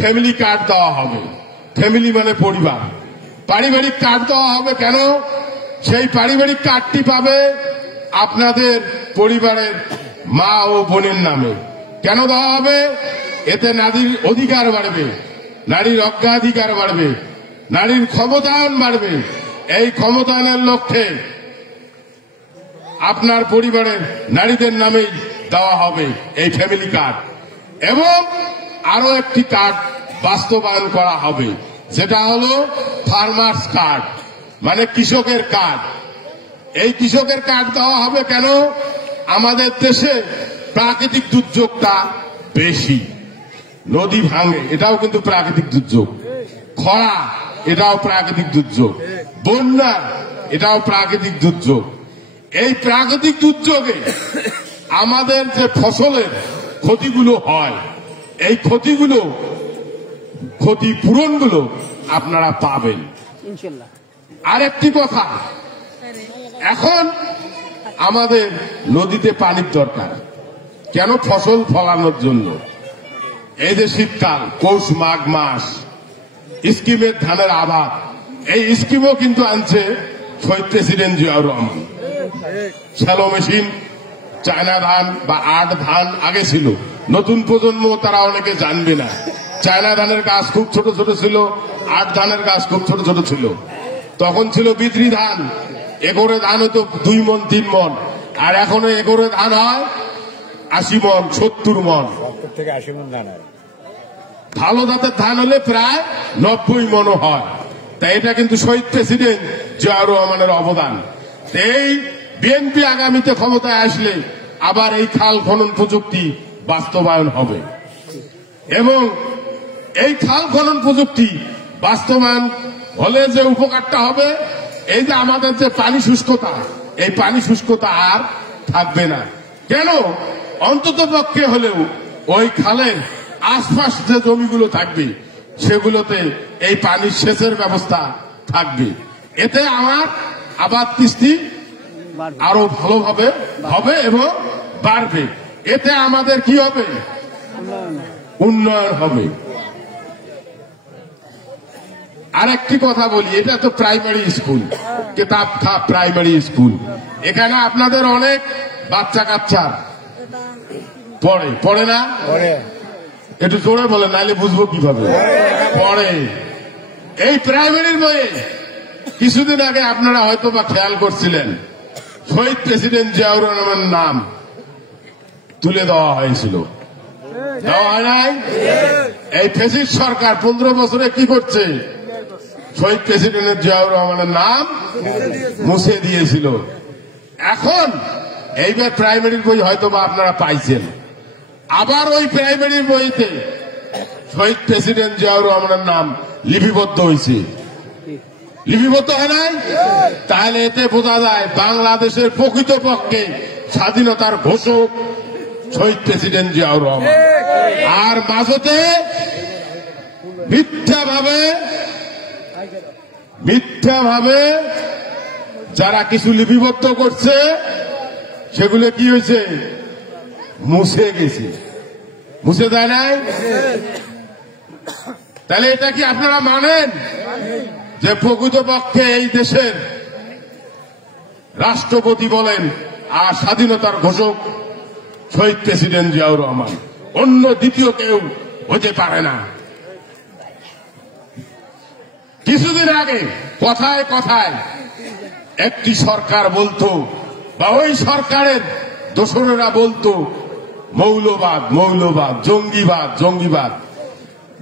ফ্যামিলি কার্ড দেওয়া হবে। ফ্যামিলি মানে পরিবার, পারিবারিক কার্ড দেওয়া হবে। কেন? সেই পারিবারিক কার্ডটি পাবে আপনাদের পরিবারের মা ও বোনের নামে। কেন দেওয়া হবে? এতে নারীর অধিকার বাড়বে, নারীর অগ্রাধিকার বাড়বে, নারীর ক্ষমতায়ন বাড়বে। এই ক্ষমতায়নের লক্ষ্যে আপনার পরিবারের নারীদের নামেই দেওয়া হবে এই ফ্যামিলি কার্ড। এবং আরো একটি কার্ড বাস্তবায়ন করা হবে, যেটা হলো ফার্মার্স কার্ড, মানে কৃষকের কার্ড। এই কৃষকের কার্ড দেওয়া হবে কেন? আমাদের দেশে প্রাকৃতিক দুর্যোগটা বেশি। নদী ভাঙে, এটাও কিন্তু প্রাকৃতিক দুর্যোগ। খরা, এটাও প্রাকৃতিক দুর্যোগ। বন্যা, এটাও প্রাকৃতিক দুর্যোগ। এই প্রাকৃতিক দুর্যোগে আমাদের যে ফসলের ক্ষতিগুলো হয়, এই ক্ষতিপূরণগুলো আপনারা পাবেন। আরেকটি কথা, এখন আমাদের নদীতে পানির দরকার। কেন? ফসল ফলানোর জন্য। এই যে শীতকাল, পৌষ মাঘ মাস, স্কিমের ধানের আবাদ, এই স্কিমও কিন্তু আনছে শহীদ president Ziaur Rahman. Shallow machine, China ধান বা আট ধান আগে ছিল, নতুন প্রজন্ম তারা অনেকে জানবে না। চায়না ধানের গাছ খুব ছোট ছোট ছিল, আট ধানের গাছ খুব ছোট ছোট ছিল। তখন ছিল বিদ্রি ধান, একরে ধান হতো 2 মণ 3 মণ, আর এখন একরে ধান হয় 80 মণ 70 মণ। ভালো জাতের ধান হলে প্রায় 90 মণও হয়। তাই এটা কিন্তু শহীদ প্রেসিডেন্ট জিয়াউর রহমানের অবদান। এই বিএনপি আগামীতে ক্ষমতায় আসলে আবার এই খাল খনন প্রযুক্তি বাস্তবায়ন হবে, এবং এই খাল খনন প্রযুক্তি বাস্তবায়ন হলে যে উপকারটা হবে, এই যে আমাদের যে পানি শুষ্কতা, এই পানি শুষ্কতা আর থাকবে না। কেন? অন্তত পক্ষে হলেও ওই খালের আশপাশ যে জমিগুলো থাকবে সেগুলোতে এই পানির সেচের ব্যবস্থা থাকবে। এতে আমার আবাদ কিস্তি আরো ভালোভাবে হবে এবং বাড়বে। এতে আমাদের কি হবে? উন্নয়ন হবে। আরেকটি কথা বলি, এটা তো প্রাইমারি স্কুল, কিতাব খা প্রাইমারি স্কুল। এখানে আপনাদের অনেক বাচ্চা কাচ্চা পড়ে না? একটু জোরে বলে, নাইলে বুঝবো কিভাবে পড়ে। এই প্রাইমারির বইয়ে কিছুদিন আগে আপনারা হয়তো বা খেয়াল করছিলেন শহীদ প্রেসিডেন্ট জিয়াউর রহমানের নাম তুলে দেওয়া হয়েছিল, দেওয়া হয় নাই? এই ফ্যাসিস্ট সরকার 15 বছরে কি করছে? শহীদ প্রেসিডেন্ট জিয়াউর রহমানের নাম মুছে দিয়েছিল। এখন এইবার প্রাইমারির বই হয়তো বা আপনারা পাইছেন, আবার ওই প্রাইমারির বইতে শহীদ প্রেসিডেন্ট জিয়াউর রহমানের নাম লিপিবদ্ধ হয়েছে। লিপিবদ্ধ হয় নাই? তাহলে এতে বোঝা যায় বাংলাদেশের প্রকৃতপক্ষে স্বাধীনতার ঘোষক শহীদ প্রেসিডেন্ট জিয়াউর রহমান। আর মাঝতে মিথ্যাভাবে যারা কিছু লিপিবদ্ধ করছে সেগুলো কি হয়েছে? মুছে গেছে, মুছে দেয় নাই? তাহলে এটা কি আপনারা মানেন যে প্রকৃতপক্ষে এই দেশের রাষ্ট্রপতি বলেন আর স্বাধীনতার ঘোষক শহীদ প্রেসিডেন্ট জিয়াউর রহমান, অন্য দ্বিতীয় কেউ হতে পারে না? কিছুদিন আগে কথায় কথায় একটি সরকার বলতো বা ওই সরকারের দোসরেরা বলতো মৌলবাদ, মৌলবাদ, জঙ্গিবাদ, জঙ্গিবাদ।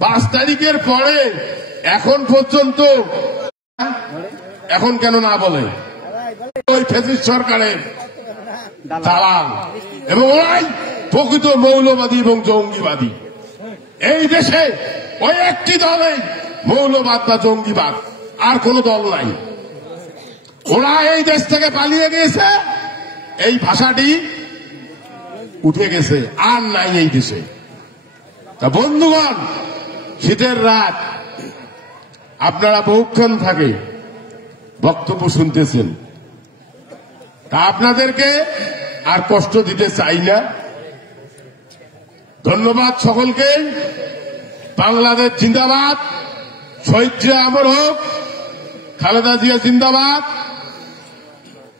5 তারিখের পরে এখন পর্যন্ত এখন কেন না বলে? ওই ফ্যাসিস্ট সরকারের দালাল এবং ওই প্রকৃত মৌলবাদী এবং জঙ্গিবাদী। এই দেশে ওই একটি দলেই মৌলবাদ বা জঙ্গিবাদ, আর কোন দল নাই। ওরা এই দেশ থেকে পালিয়ে গিয়েছে, এই ভাষাটি উঠে গেছে, আর নাই এই দেশে। তা বন্ধুগণ, শীতের রাত, আপনারা বহুক্ষণ থাকে বক্তব্য শুনতেছেন, তা আপনাদেরকে আর কষ্ট দিতে চাই না। ধন্যবাদ সকলকে। বাংলাদেশ জিন্দাবাদ, শহীদ জিয়া অমর হোক, খালেদা জিয়া জিন্দাবাদ,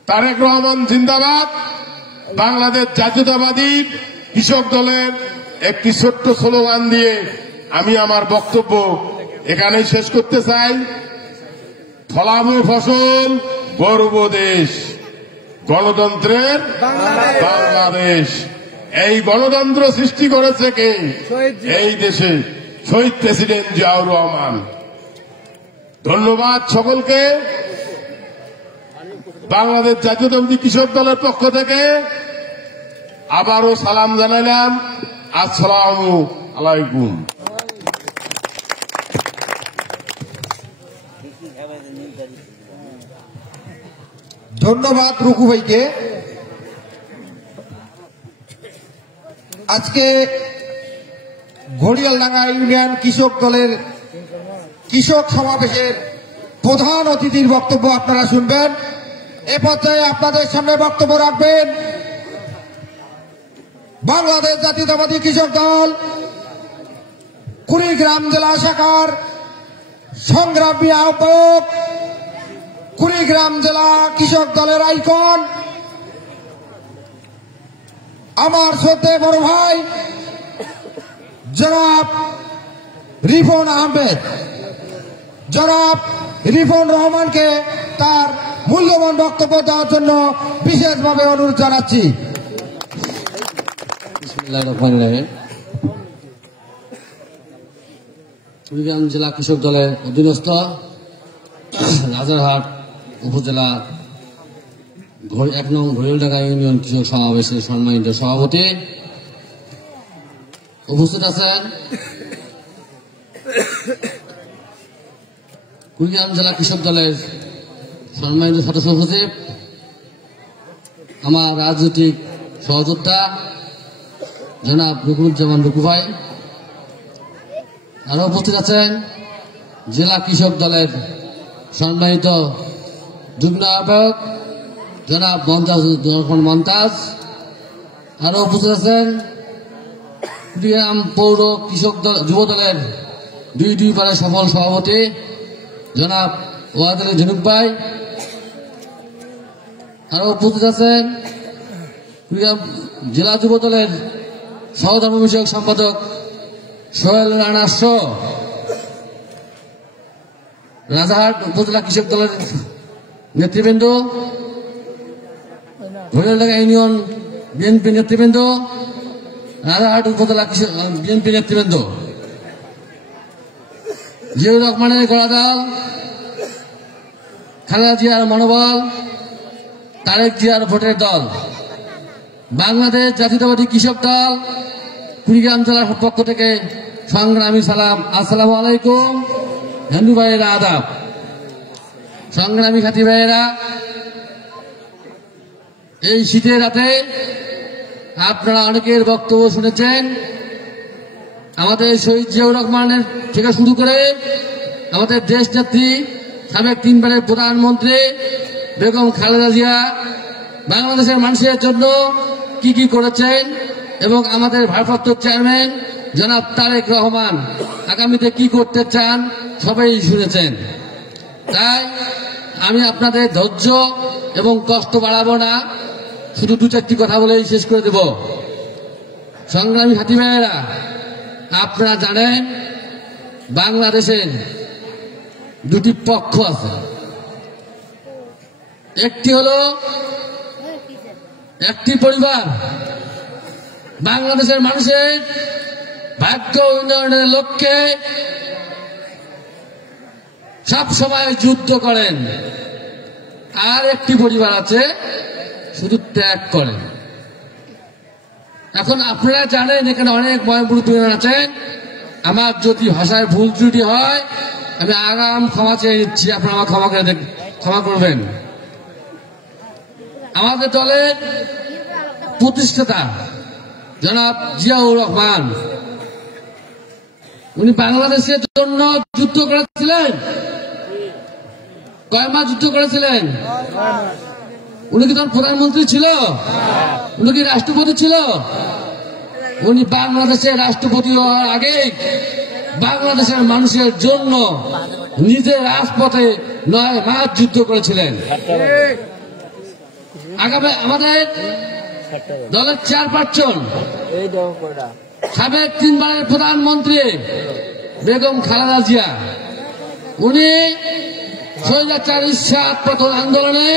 তারেক রহমান জিন্দাবাদ। বাংলাদেশ জাতীয়তাবাদী কৃষক দলের একটি ছোট্ট স্লোগান দিয়ে আমি আমার বক্তব্য এখানেই শেষ করতে চাই। ফলামো ফসল গর্ব দেশ, গণতন্ত্রের বাংলাদেশ। এই গণতন্ত্র সৃষ্টি করেছে কে? এই দেশে শহীদ প্রেসিডেন্ট জিয়াউর রহমান। ধন্যবাদ সকলকে। বাংলাদেশ জাতীয়তাবাদী কৃষক দলের পক্ষ থেকে আবারও সালাম জানালাম। আসসালামু আলাইকুম। ধন্যবাদ রুকু ভাইকে। আজকে ঘড়িয়ালডাঙ্গা ইউনিয়ন কৃষক দলের কৃষক সমাবেশের প্রধান অতিথির বক্তব্য আপনারা শুনবেন। এ পর্যায়ে আপনাদের সামনে বক্তব্য রাখবেন বাংলাদেশ জাতীয়তাবাদী কৃষক দল কুড়িগ্রাম জেলা শাখার সংগ্রামী আহ্বায়ক, কুড়িগ্রাম জেলা কৃষক দলের আইকন, আমার শ্রদ্ধেয় বড় ভাই জনাব রিফন আহমেদ। জনাব রিফন রহমানকে তার মূল্যবান বক্তব্য দেওয়ার জন্য বিশেষভাবে অনুরোধ জানাচ্ছি। কুড়িগ্রাম জেলা কৃষক দলের অধীনস্থ রাজারহাট উপজেলা 1 নং ঘড়িয়ালডাঙ্গা ইউনিয়ন কৃষক সমাবেশের সম্মানিত সভাপতি উপস্থিত আছেন, কুড়িগ্রাম জেলা কৃষক দলের সম্মানিত সদস্য সচিব, আমার রাজনৈতিক সহযোদ্ধা জনাব রুকুনুজ্জামান রুকু ভাই, আরো উপস্থিত আছেন জেলা কৃষক দলের সম্মানিত যুগ্ম আহ্বায়ক জনাব মমতাজ, আরো উপস্থিত আছেন কুড়িগ্রাম পৌর কৃষক দল যুব দলের 2 বারের সফল সভাপতি জনাব ওয়াদুল ঝিনুক ভাই, আরো উপস্থিত আছেন কুড়িগ্রাম জেলা যুব দলের সহধর্ম বিষয়ক সম্পাদক সোহেল রানা সহ রাজারহাট উপজেলা কৃষক দলের নেতৃবৃন্দ, হরিয়ালডাঙ্গা ইউনিয়ন বিএনপি নেতৃবৃন্দ, রাজারহাট উপজেলা বিএনপি নেতৃবৃন্দ, জিয়াউর রহমানের গড়াদল, খালেদা জিয়ার মনোবল, তারেক জিয়ার ভোটের দল, বাংলাদেশ জাতীয়তাবাদী কৃষক দল কুড়িগ্রাম জেলার পক্ষ থেকে সংগ্রামী সালাম। আসসালামু আলাইকুম। হিন্দু ভাইয়েরা আদাব। সংগ্রামী সাথী ভাইয়েরা, এই শীতের রাতে আপনারা অনেকের বক্তব্য শুনেছেন। আমাদের শহীদ জিয়াউর রহমানের থেকে শুরু করে আমাদের দেশ নেত্রী, সাবেক 3 বারের প্রধানমন্ত্রী বেগম খালেদা জিয়া বাংলাদেশের মানুষের জন্য কি কি করেছেন এবং আমাদের ভারপ্রাপ্ত চেয়ারম্যান জনাব তারেক রহমান আগামীতে কি করতে চান সবাই শুনেছেন। তাই আমি আপনাদের ধৈর্য এবং কষ্ট বাড়াবো না, শুধু 2-4টি কথা বলেই শেষ করে দেব। সংগ্রামী সাথী ভাইয়েরা, আপনারা জানেন বাংলাদেশের 2টি পক্ষ আছে। একটি হলো একটি পরিবার বাংলাদেশের মানুষের ভাগ্য উন্নয়নের লক্ষ্যে সব সময় যুদ্ধ করেন, আর একটি পরিবার আছে শুধু ত্যাগ করেন। এখন আপনারা জানেন এখানে অনেক মুরব্বী আছেন, আমার যদি ভাষায় ভুল ত্রুটি হয় আমি আগাম ক্ষমা চেয়ে নিচ্ছি, আপনারা আমার ক্ষমা করবেন। আমাদের দলের প্রতিষ্ঠাতা জনাব জিয়াউর রহমান, উনি বাংলাদেশের জন্য যুদ্ধ করেছিলেন। কয় মাস যুদ্ধ করেছিলেন? উনি কি তখন প্রধানমন্ত্রী ছিল? উনি কি রাষ্ট্রপতি ছিল? উনি বাংলাদেশের রাষ্ট্রপতি হওয়ার আগে বাংলাদেশের মানুষের জন্য নিজের রাজপথে 9 মাস যুদ্ধ করেছিলেন। আগামী আমাদের দলের চেয়ারপারসন, সাবেক 3 বারের প্রধানমন্ত্রী বেগম খালেদা জিয়া, উনি স্বৈরাচার ইরশাদ পতন আন্দোলনে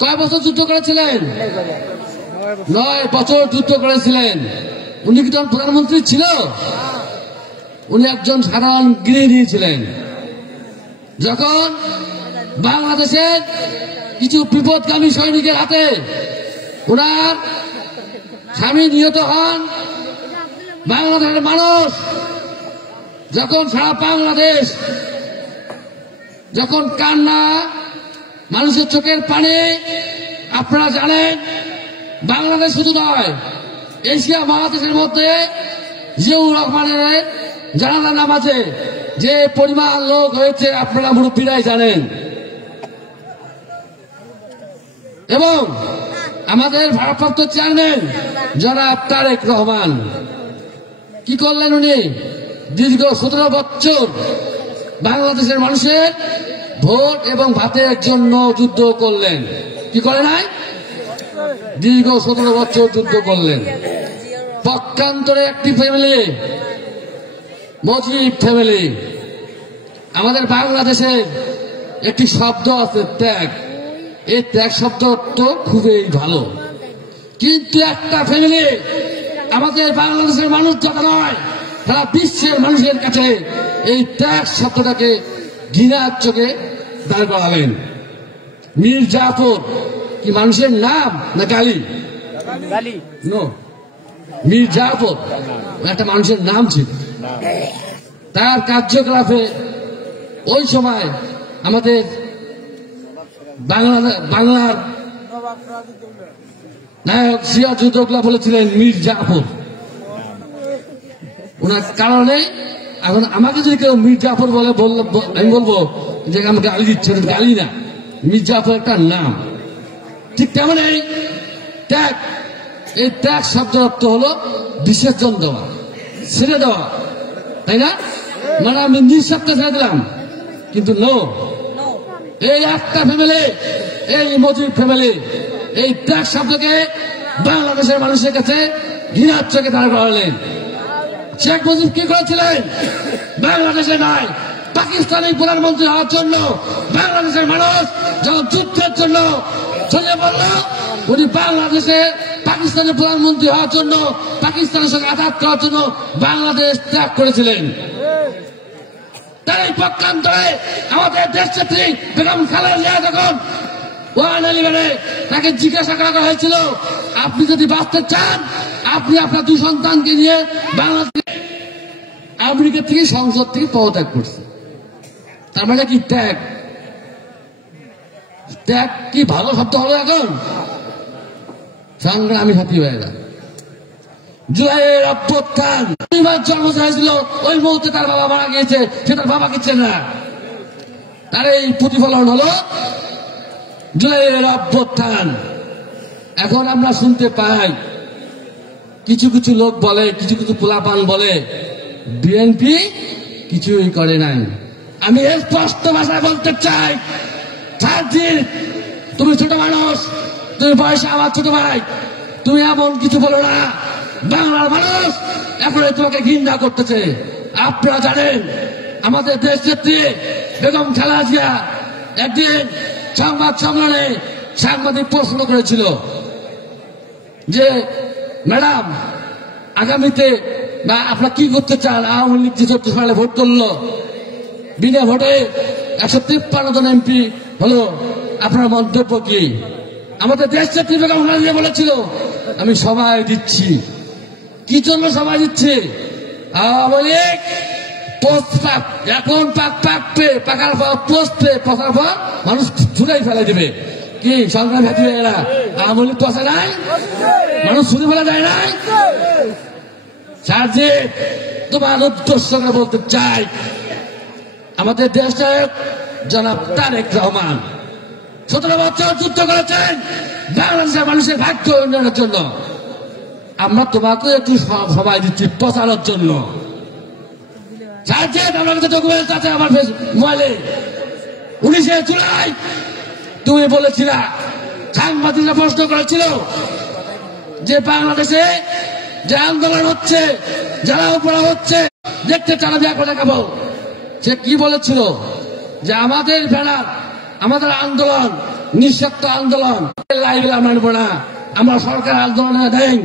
কয় বছর যুদ্ধ করেছিলেন? 9 বছর যুদ্ধ করেছিলেন। উনি কি তখন প্রধানমন্ত্রী ছিল? উনি একজন সাধারণ গৃহিণী ছিলেন। যখন বাংলাদেশের কিছু বিপদগামী সৈনিকের হাতে ওনার স্বামী নিহত হন, বাংলাদেশের মানুষ যখন সারা বাংলাদেশ যখন কান্না, মানুষের চোখের পানি, আপনারা জানেন বাংলাদেশ শুধু নয়, এশিয়া মহাদেশের মধ্যে জিয়াউর রহমানের জানাজা নামাজে যে পরিমাণ লোক হয়েছে আপনারা মুরব্বীরাই জানেন। এবং আমাদের ভারপ্রাপ্ত চেয়ারম্যান জনাব তারেক রহমান কি করলেন? উনি দীর্ঘ 17 বছর বাংলাদেশের মানুষের ভোট এবং ভাতের জন্য যুদ্ধ করলেন। কি করে নাই? দীর্ঘ 17 বছর যুদ্ধ করলেন। পক্ষান্তরে একটি ফ্যামিলি, মুজিব ফ্যামিলি। আমাদের বাংলাদেশের একটি শব্দ আছে ত্যাগ, এই ত্যাগ শব্দ তো খুবই ভালো, কিন্তু একটা ফ্যামিলি আমাদের বাংলাদেশের মানুষ কথা নয়, সারা বিশ্বের মানুষের কাছে এই ত্যাগ শব্দটাকে ঘৃণার চোখে দাঁড় করালেন। মীর জাফর কি মানুষের নাম না গালি? নো, মীর জাফর একটা মানুষের নাম ছিল। তার কার্যকলাপে ওই সময় আমাদের বাংলার নায়ক সিরাজউদ্দৌলা বলেছিলেন মীর জাফর। ওনার কারণে এখন আমাকে যদি কেউ মীর জাফর বলে আমি বলবো যে আমাকে গালি দিচ্ছে, গালি না, মীর জাফর একটা নাম। ঠিক তেমনই ত্যাগ, এই ত্যাগ শব্দ অর্থ হলো বিসর্জন দেওয়া, ছেড়ে দেওয়া, তাই না? মানে আমি নিঃস্বার্থে ছেড়ে দিলাম, কিন্তু নো, এই একটা ফ্যামিলি, এই মুজিব ফ্যামিলি এই ত্যাগ শব্দকে বাংলাদেশের মানুষের কাছে ঘৃণার চোখে দাঁড় করালেন। শেখ মুজিব কি করেছিলেন? বাংলাদেশে নয়, পাকিস্তানের প্রধানমন্ত্রী হওয়ার জন্য বাংলাদেশের মানুষ যখন যুদ্ধের জন্য চলে পড়ল, উনি বাংলাদেশে পাকিস্তানের প্রধানমন্ত্রী হওয়ার জন্য, পাকিস্তানের সঙ্গে আঘাত করার জন্য বাংলাদেশ ত্যাগ করেছিলেন। তার এই পক্ষান্তরে আমাদের দেশনেত্রী বেগম খালেদা জিয়া যখন 111 তাকে জিজ্ঞাসা করা হয়েছিল, আপনি যদি বাঁচতে চান আপনি আপনার 2 সন্তানকে নিয়ে বাংলাদেশ, আমেরিকা থেকে সংসদ থেকে পদত্যাগ করছে। তার মানে কি ত্যাগ? ত্যাগ কি ভালো শব্দ হলো এখন? সংগ্রামী সাথী ভাইয়েরা, জুলাইয়ের অভ্যুত্থান জন্ম হয়েছিল, ওই মুহূর্তে তার বাবা মারা গিয়েছে, সে তার বাবাকে চেনে না। তার এই প্রতিফলন হলো জুলাইয়ের অভ্যুত্থান। এখন আমরা শুনতে পাই কিছু কিছু লোক বলে, কিছু কিছু পোলাপান বলে বিএনপি কিছুই করে নাই। আমি স্পষ্ট ভাষায় বলতে চাই, তুমি ছোট মানুষ, তুমি বয়সে আমার ছোট ভাই, তুমি এমন কিছু বলো না। বাংলার মানুষ এখন তোমাকে ঘৃণা করতেছে। আপনারা জানেন আমাদের দেশ নেত্রী বেগম খালেদা জিয়া একদিন সংবাদ সম্মেলনে সাংবাদিক প্রশ্ন করেছিল যে ম্যাডাম আগামীতে বা আপনারা কি করতে চান? আওয়ামী লীগ যে 14 সালে ভোট করলো, বিনা ভোটে 153 জন এমপি হলো, আপনার মন্তব্য কি? আমাদের দেশ নেত্রী বেগম খালেদা জিয়া বলেছিল, আমি সময় দিচ্ছি। কি জন্য সময় দিচ্ছে? আওয়ামী লীগ এখন পাকার পর পোস্টে, পাকার পর মানুষ ছুড়াই ফেলে দেবে। কি সংগ্রাম হাতি এরা আওয়ামী লীগ পচে নাই, মানুষ ছুড়ে ফেলা যায় নাই। সার্জিৎ, তোমার উদ্দেশ্য বলতে চাই, আমাদের দেশ নায়ক জনাব তারেক রহমান 17 বছর যুদ্ধ করেছেন বাংলাদেশের মানুষের ভাগ্য উন্নয়নের জন্য। আমরা তোমাকে একটু সময় দিচ্ছি প্রচারের জন্য। আমার কাছে ডকুমেন্ট আছে আমার মোবাইলে। 19শে জুলাই তুমি বলেছিলা, সাংবাদিকরা প্রশ্ন করেছিল যে বাংলাদেশে যে আন্দোলন হচ্ছে, যারা উপরা হচ্ছে, দেখতে চারা বিয়া করে দেখাবো। সে কি বলেছিল যে আমাদের ব্যানার, আমাদের আন্দোলন নিঃস্বার্থ আন্দোলন, লাইভে আমরা নেব না, আমরা সরকার আন্দোলনে দেন।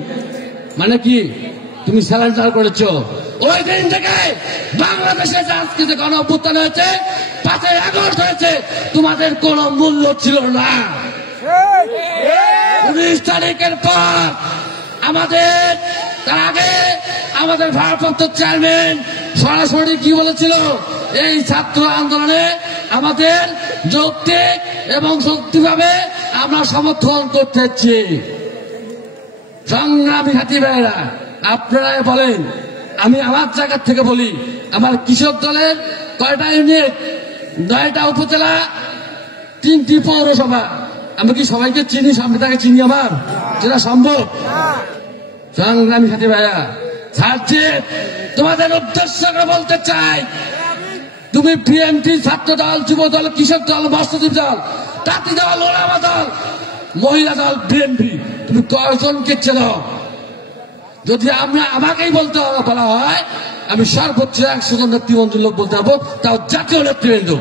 মানে কি? তুমি স্যালেন্ডার করেছো। ওই দিন থেকে বাংলাদেশে আজকে যে গণ অভ্যুত্থান হয়েছে, 5ই আগস্ট হয়েছে, তোমাদের কোন মূল্য ছিল না। 19 তারিখের পর আমাদের, তার আগে আমাদের ভারপ্রাপ্ত চেয়ারম্যান সরাসরি কি বলেছিল, এই ছাত্র আন্দোলনে আমাদের যৌক্তিক এবং শক্তিভাবে আমরা সমর্থন করতেছি। সংগ্রামী সাথী ভাইয়েরা, আপনারা বলেন, আমি আমার জায়গা থেকে বলি, আমার কৃষক দলের কয়টা ইউনিট, 9টা উপজেলা, 3টি পৌরসভা। আমি কি সবাইকে চিনি? সামনে তাকে চিনি আমার? যেটা সম্ভব। সংগ্রামী সাথী ভাইয়া, সার্জিৎ, তোমাদের উদ্দেশ্য করে বলতে চাই, তুমি বিএনপি, ছাত্র দল, যুব দল, কৃষক দল, মৎস্যজীবী দল, তাঁতি দল, ওলামা দল, মহিলা দল, বিএনপি, তুমি কয়জনকে চেনো? যদি আমাকেই বলতে বলা হয়, আমি সর্বোচ্চ 100 জন নেতৃবৃন্দ লোক বলতে পারবো, তাও জাতীয় নেতৃবৃন্দ।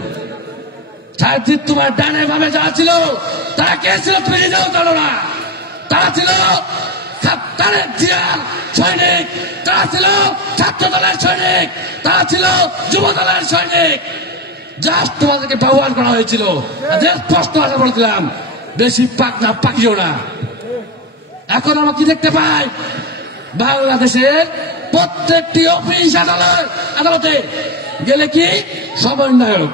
সার্জিৎ, তোমার ডানে ভাবে যারা ছিল তারা কে ছিল তুমি নিজেও জানো না। তারা ছিল তারেক জিয়ার সৈনিক, তারা ছিল ছাত্র দলের সৈনিক, তারা ছিল যুব দলের সৈনিক। জাস্ট তোমাদেরকে ব্যবহার করা হয়েছিল। স্পষ্ট ভাষা বলছিলাম, বেশি পাকিও না। এখন আমরা কি দেখতে পাই, বাংলাদেশের প্রত্যেকটি অফিস আদালতে গেলে কি সমন্বয়ক,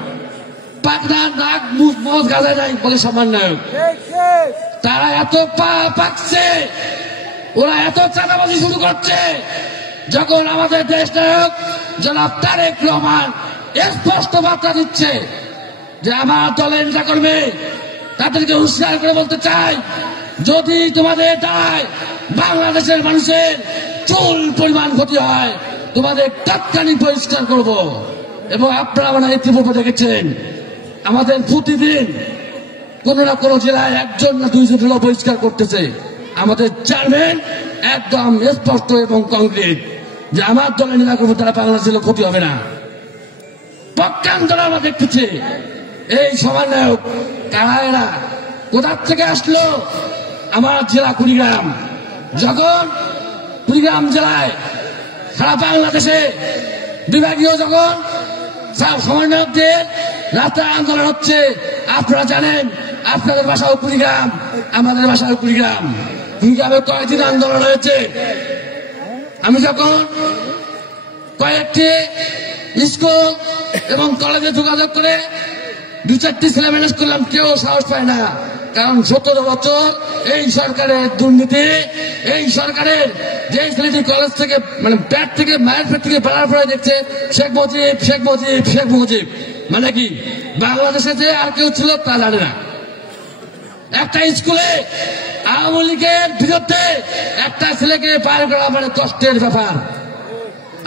পাকনা নাক মুখ মজ গালে নাই বলে সমন্বয়ক। তারা এত পাকছে, ওরা এত চাঁদাবাজি শুরু করছে, যখন আমাদের দেশ নায়ক জনাব তারেক রহমান স্পষ্ট বার্তা দিচ্ছে যে আমার দলের নেতা কর্মী, তাদেরকে হুঁশিয়ার করে বলতে চাই, যদি তোমাদের দায় বাংলাদেশের মানুষের চুল পরিমাণ ক্ষতি হয়, তোমাদের তাৎক্ষণিক বহিষ্কার করব। এবং আপনারা মানে ইতিপূর্বে দেখেছেন, আমাদের প্রতিদিন কোন না কোন জেলায় 1জন না 2জন লোক বহিষ্কার করতেছে। আমাদের চেয়ারম্যান একদম স্পষ্ট এবং কংক্রিট যে আমার দলের নেতা করবো, তারা বাংলাদেশের ক্ষতি হবে না। পক্ষান্তরে আমরা দেখতেছি এই সমন্বয়ক কারা, এরা কোথা থেকে আসলো? আমার জেলা কুড়িগ্রাম, যখন কুড়িগ্রাম জেলায় সারা বাংলাদেশে বিভাগীয় যখন সমন্বয়কদের রাস্তায় আন্দোলন হচ্ছে, আপনারা জানেন আপনাদের বাসাও কুড়িগ্রাম, আমাদের বাসাও কুড়িগ্রাম। কুড়িগ্রামে কয়েকদিন আন্দোলন হয়েছে। আমি যখন কয়েকটি স্কুল এবং কলেজে যোগাযোগ করে 2-4টি ছেলে ম্যানেজ করলাম, কেউ সাহস পায় না। কারণ 17 বছর এই সরকারের দুর্নীতি, এই সরকারের যে ছেলেটি কলেজ থেকে মানে প্যাট থেকে মায়ের পেট থেকে বেড়ার পরে দেখছে শেখ মুজিব শেখ মুজিব শেখ মুজিব, মানে কি বাংলাদেশে যে আর কেউ ছিল তা জানে না। একটা স্কুলে আওয়ামী লীগের বিরুদ্ধে একটা ছেলেকে পার করা মানে কষ্টের ব্যাপার।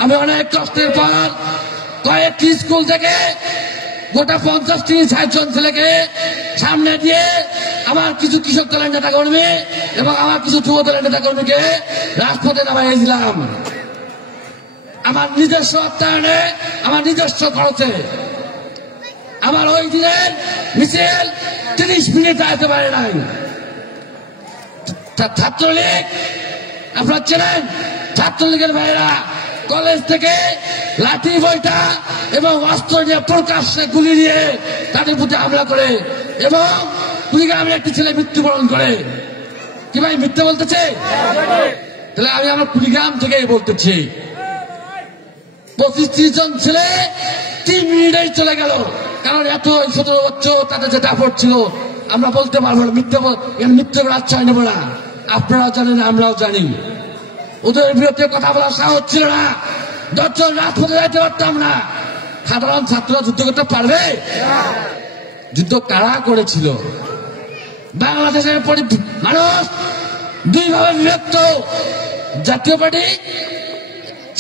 আমি অনেক কষ্টের পর কয়েকটি স্কুল থেকে গোটা 50-60 জন ছেলেকে সামনে দিয়ে আমার কিছু কৃষক দলের নেতা কর্মী এবং আমার কিছু যুব দলের নেতা কর্মীকে রাজপথে নামাইছিলাম। আমার নিজস্ব অর্থায়নে, আমার নিজস্ব খরচে। আমার ওই দিনের মিছিল 30 মিনিট আসতে পারে নাই। ছাত্রলীগ আপনারা চেনেন, ছাত্রলীগের ভাইয়েরা কলেজ থেকে লাঠি বইটা এবং অস্ত্র নিয়ে প্রকাশ্যে গুলি দিয়ে তাদের প্রতি হামলা করে এবং কুড়িগ্রামের একটি ছেলে মৃত্যুবরণ করে। কি ভাই মিথ্যে বলতেছে? তাহলে আমি আমার কুড়িগ্রাম থেকেই বলতেছি, 25-30 জন ছেলে 3 মিনিটেই চলে গেল। কারণ এত 17 বছর তাদের যে দাপট ছিল, আমরা বলতে পারবো না, মিথ্যে বলার আশ্রয় নেব না। আপনারা জানেন, আমরাও জানি। ওদের বিরুদ্ধে কথা বলার সাহস ছিল না। 10 জন রাজপথে যাইতে পারতাম না। সাধারণ ছাত্ররা যুদ্ধ করতে পারবে? যুদ্ধ কারা করেছিল? বাংলাদেশের মানুষ 2 ভাবে বিভক্ত। জাতীয় পার্টি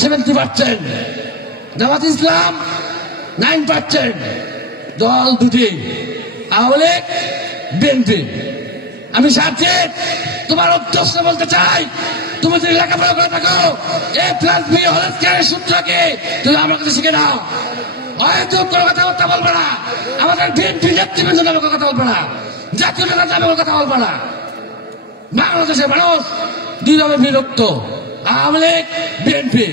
70%, জামাত ইসলাম 9%, দল 2টি, আওয়ামী লীগ, বিএনপি। আমি সার্জিৎ তোমার উদ্দেশ্যে বলতে চাই, তুমি যদি লেখাপড়া করে থাকো A+B স্কয়ারের সূত্রকে তুমি আমার কাছে শিখে নাও। হয়তো কোনো কথাবার্তা বলবে না, আমাদের বিএনপি নেতৃবৃন্দ নামে কথা বলবে না, জাতীয় নেতা নামে কথা বলবে না। বাংলাদেশের মানুষ 2 ভাবে বিভক্ত, আওয়ামী লীগ, বিএনপি।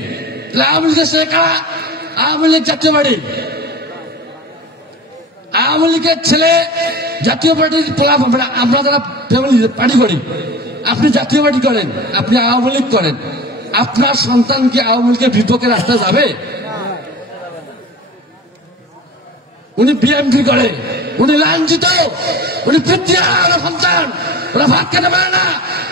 আওয়ামী লীগের ছেলে কারা? আওয়ামী লীগ জাতীয় পার্টি। আওয়ামী লীগের ছেলে জাতীয় পার্টির আমরা যারা ফ্যামিলি পার্টি করি, আপনি জাতীয় পার্টি করেন, আপনি আওয়ামী লীগ করেন, আপনার সন্তান কি আওয়ামী লীগের বিপক্ষে রাস্তায় যাবে? উনি বিএনপি করে, উনি লাঞ্ছিত, উনি পিতৃহারা সন্তান। ওরা ভাত খেতে পারে না,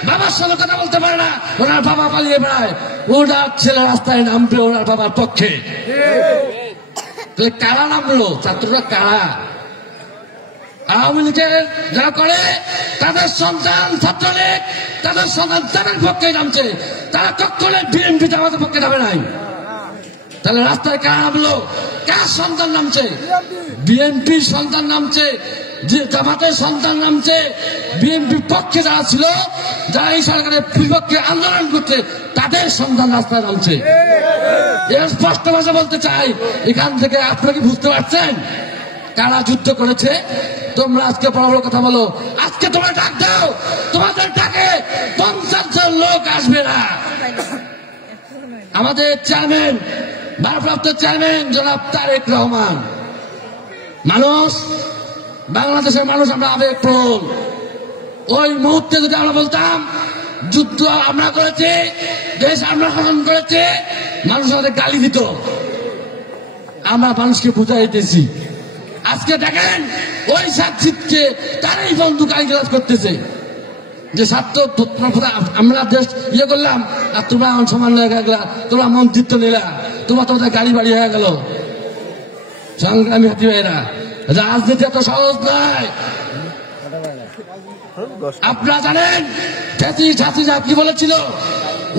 বাবার সঙ্গে কথা বলতে পারে না, ওনার বাবা পালিয়ে বেড়ায়, ওনার ছেলে রাস্তায় নামবে ওনার বাবার পক্ষে। তাহলে কারা নামলো? ছাত্ররা কারা? আওয়ামী লীগের যারা করে তাদের সন্তান ছাত্রলীগ, তাদের সন্তান তাদের পক্ষে নামছে, তারা কখনো বিএনপি আমাদের পক্ষে নামে নাই। তাহলে রাস্তায় কারা নামলো? কার সন্তান নামছে? বিএনপির সন্তান নামছে, জামাতের সন্তান নামছে। বিএনপির পক্ষে যারা ছিল, যারা এই সরকারের বিপক্ষে আন্দোলন করছে, তাদের সন্তান রাস্তায় নামছে। এর স্পষ্ট ভাষা বলতে চাই, এখান থেকে আপনারা কি বুঝতে পারছেন কারা যুদ্ধ করেছে? তোমরা আজকে বড় বড় কথা বলো, আজকে তোমরা ডাক দাও, তোমাদের ডাকে 50 জন লোক আসবে না। আমাদের চেয়ারম্যান, ভারপ্রাপ্ত চেয়ারম্যান জনাব তারেক রহমান, মানুষ, বাংলাদেশের মানুষ আমরা আবেগপ্রবণ। ওই মুহূর্তে যদি আমরা বলতাম যুদ্ধ আমরা করেছি, দেশ আমরা শাসন করেছে, মানুষ আমাদের গালি দিত। আমরা মানুষকে বুঝাইতেছি। আজকে দেখেন ওই সার্জিৎকে তারই বন্ধু গালিগালাজ করতেছে যে ছাত্র আমরা দেশ ইয়ে করলাম আর তোমরা এখন সমান হয়ে গেলা, তোমরা মন্ত্রিত্ব নিলা, তোমাদের গাড়ি বাড়ি হয়ে গেল। সংগ্রামী হাতি ভাইয়েরা, রাজনীতি এত সহজ নয়। আপনারা জানেন ছাত্রীরা কি বলেছিল?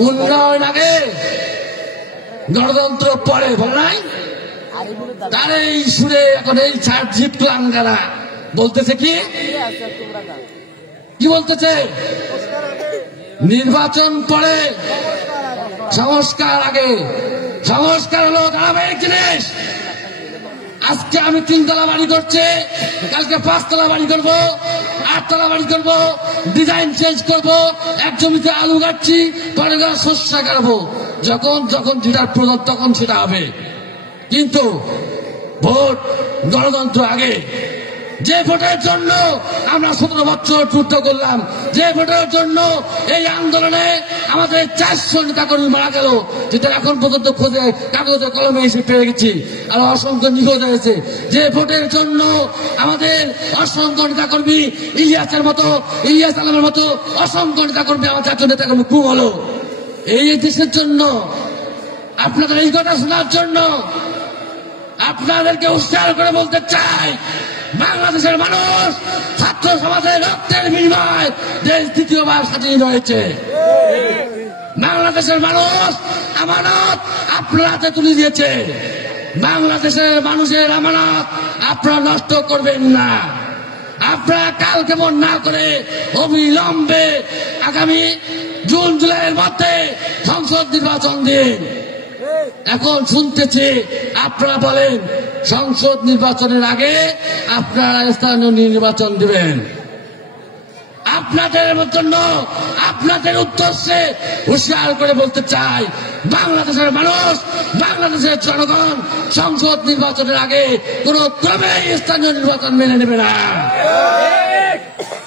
উন্নয়ন আগে, গণতন্ত্র পরে, বলে নাই? তার এই সুরে এখন এই সার্জিৎ আঙ্গারা বলতেছে কি বলতেছে? নির্বাচন পরে, সংস্কার আগে। সংস্কার হলো ধারাবাহিক জিনিস। আজকে আমি 3 তলা বাড়ি করছি, কালকে 5 তলা বাড়ি করবো, 8 তলা বাড়ি করবো, ডিজাইন চেঞ্জ করবো, এক জমিতে আলু কাটছি, পরে শস্য কাটবো, যখন যখন যেটার প্রয়োজন তখন সেটা হবে। কিন্তু ভোট গণতন্ত্র আগে। যে ভোটের জন্য আমরা 17 বছর যুদ্ধ করলাম, যে ভোটের জন্য এই আন্দোলনে আমাদের 400 নেতাকর্মী মারা গেল, যেটা এখন পর্যন্ত খোঁজে কাগজে কলমে এসে পেয়ে গেছি, আর অসংখ্য নিখোঁজ হয়েছে। যে ভোটের জন্য আমাদের অসংখ্য নেতাকর্মী ইলিয়াস আলমের মতো অসংখ্য নেতাকর্মী, আমার জাতীয় নেতাকর্মী খুব হলো। এই দেশের জন্য, আপনাদের এই কথা শোনার জন্য আপনাদেরকে উৎসাহ করে বলতে চাই, বাংলাদেশের মানুষ ছাত্র সমাজের রক্তের বিনিময়ে দেশ দ্বিতীয়বার স্বাধীন হয়েছে। বাংলাদেশের মানুষ আমানত আপনার হাতে তুলে দিয়েছে। বাংলাদেশের মানুষের আমানত আপনারা নষ্ট করবেন না। আপনারা কাল কেমন না করে অবিলম্বে আগামী জুন জুলাইয়ের মধ্যে সংসদ নির্বাচন দিন। এখন শুনতেছি আপনারা বলেন সংসদ নির্বাচনের আগে আপনারা স্থানীয় নির্বাচন দিবেন। আপনাদের জন্য, আপনাদের উদ্দেশ্যে হুঁশিয়ার করে বলতে চাই, বাংলাদেশের মানুষ, বাংলাদেশের জনগণ সংসদ নির্বাচনের আগে কোন ক্রমেই স্থানীয় নির্বাচন মেনে নেবে না।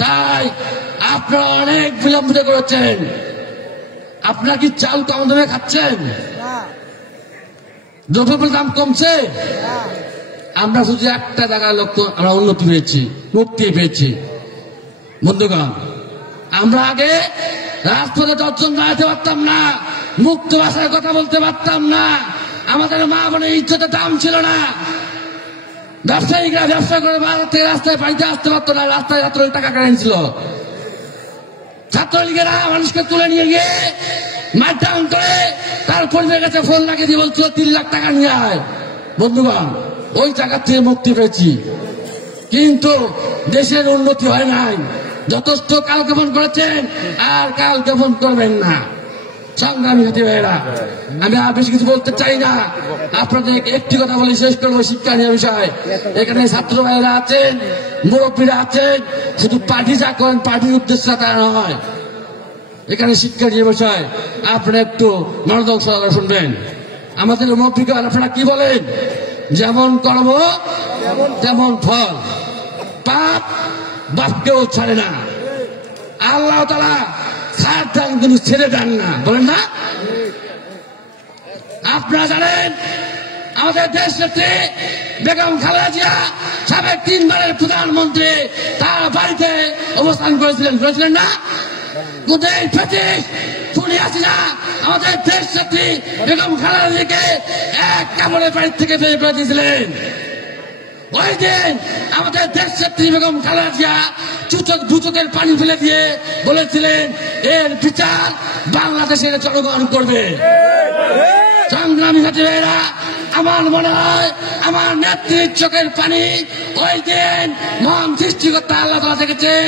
তাই আপনারা অনেক বিলম্বিত করেছেন। আপনারা কি চাল কম দামে খাচ্ছেন? দ্রব্যমূল্যের দাম কমছে? আমরা শুধু একটা জায়গায় লক্ষ্য, আমরা উন্নতি পেয়েছি, মুক্তি পেয়েছি। বন্ধুগণ, আমরা আগে রাজপথে 10 জন দাঁড়াতে পারতাম না, মুক্ত ভাষায় কথা বলতে পারতাম না, আমাদের মা বোনের ইজ্জতের দাম ছিল না। ব্যবসায়ীরা ব্যবসা করে বাজার থেকে রাস্তায় বাড়িতে আসতে পারতো না, রাস্তায় ছাত্রলীগ টাকা কেড়ে ছিল। ছাত্রলীগেরা মানুষকে তুলে নিয়ে গিয়ে মারটাউন করে তার পরিবারের কাছে ফোন লাগিয়ে দিয়ে বলছিল 3 লাখ টাকা নিয়ে আয়। বন্ধুগণ, ওই টাকা থেকে মুক্তি পেয়েছি, কিন্তু দেশের উন্নতি হয় নাই। যথেষ্ট কালক্ষেপণ করেছেন, আর কালক্ষেপণ করবেন না। সংগ্রামী সাথী ভাইয়েরা, আমি আর বেশি কিছু বলতে চাই না। আপনাদের একটি কথা বলে শেষ করবো, শিক্ষা নিয়ে বিষয়। এখানে ছাত্র ভাইয়েরা আছেন, মুরব্বীরা আছেন, শুধু পার্টি যা করেন পার্টির উদ্দেশ্য তা নয়। এখানে শিক্ষা নিয়ে বিষয়, আপনারা একটু মনোযোগ সহকারে শুনবেন। আমাদের মুরব্বীগণ আপনারা কি বলেন? যেমন কর্ম তেমন ফল। পাপ বাপকেও ছাড়ে না, আল্লাহ তাআলা ছাড় দেন কিন্তু ছেড়ে দেন না, বলেন না? আপনারা জানেন আমাদের দেশ নেত্রী বেগম খালেদা জিয়া সাবেক 3 বারের প্রধানমন্ত্রী তার বাড়িতে অবস্থান করেছিলেন না? কোথায় ফেটিস শুনে আসি না, আমাদের দেশ নেত্রী বেগম খালেদা জিয়াকে এক কামড়ে বাড়ি থেকে বের করে দিয়েছিলেন। ওই দিন আমাদের দেশ নেত্রী বেগম খালেদা জিয়া দুচোখের পানি ফেলে দিয়ে বলেছিলেন, এর বিচার বাংলাদেশের জনগণ করবে। সংগ্রামী সাথী ভাইয়েরা, আমার মনে হয় আমার নেত্রীর চোখের পানি ওই দিন মহান সৃষ্টিকর্তা আল্লাহ তাআলা দেখেছেন,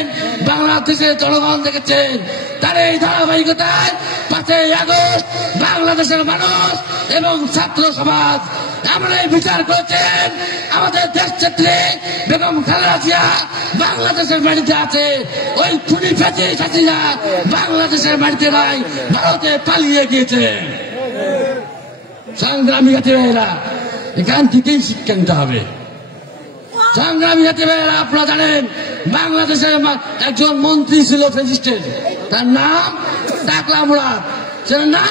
বাংলাদেশের জনগণ দেখেছেন। তার এই ধারাবাহিকতায় 5ই আগস্ট বাংলাদেশের মানুষ এবং ছাত্র সমাজ আমরা বিচার করেছেন, আমাদের দেশ নেত্রী বেগম খালেদা জিয়া বাংলাদেশের বাড়িতে আছে, ওই খুনি ফেঁচে সাথীরা বাংলাদেশের বাড়িতে নাই, ভারতে পালিয়ে গিয়েছে। সংগ্রামী সাথী ভাইয়েরা, এখান থেকেই শিক্ষা নিতে হবে। সংগ্রামী সাথী ভাইয়েরা, আপনারা জানেন বাংলাদেশের একজন মন্ত্রী ছিল ফ্যাসিস্টের, তার নাম টাকলা মুরাদ, জানেন না?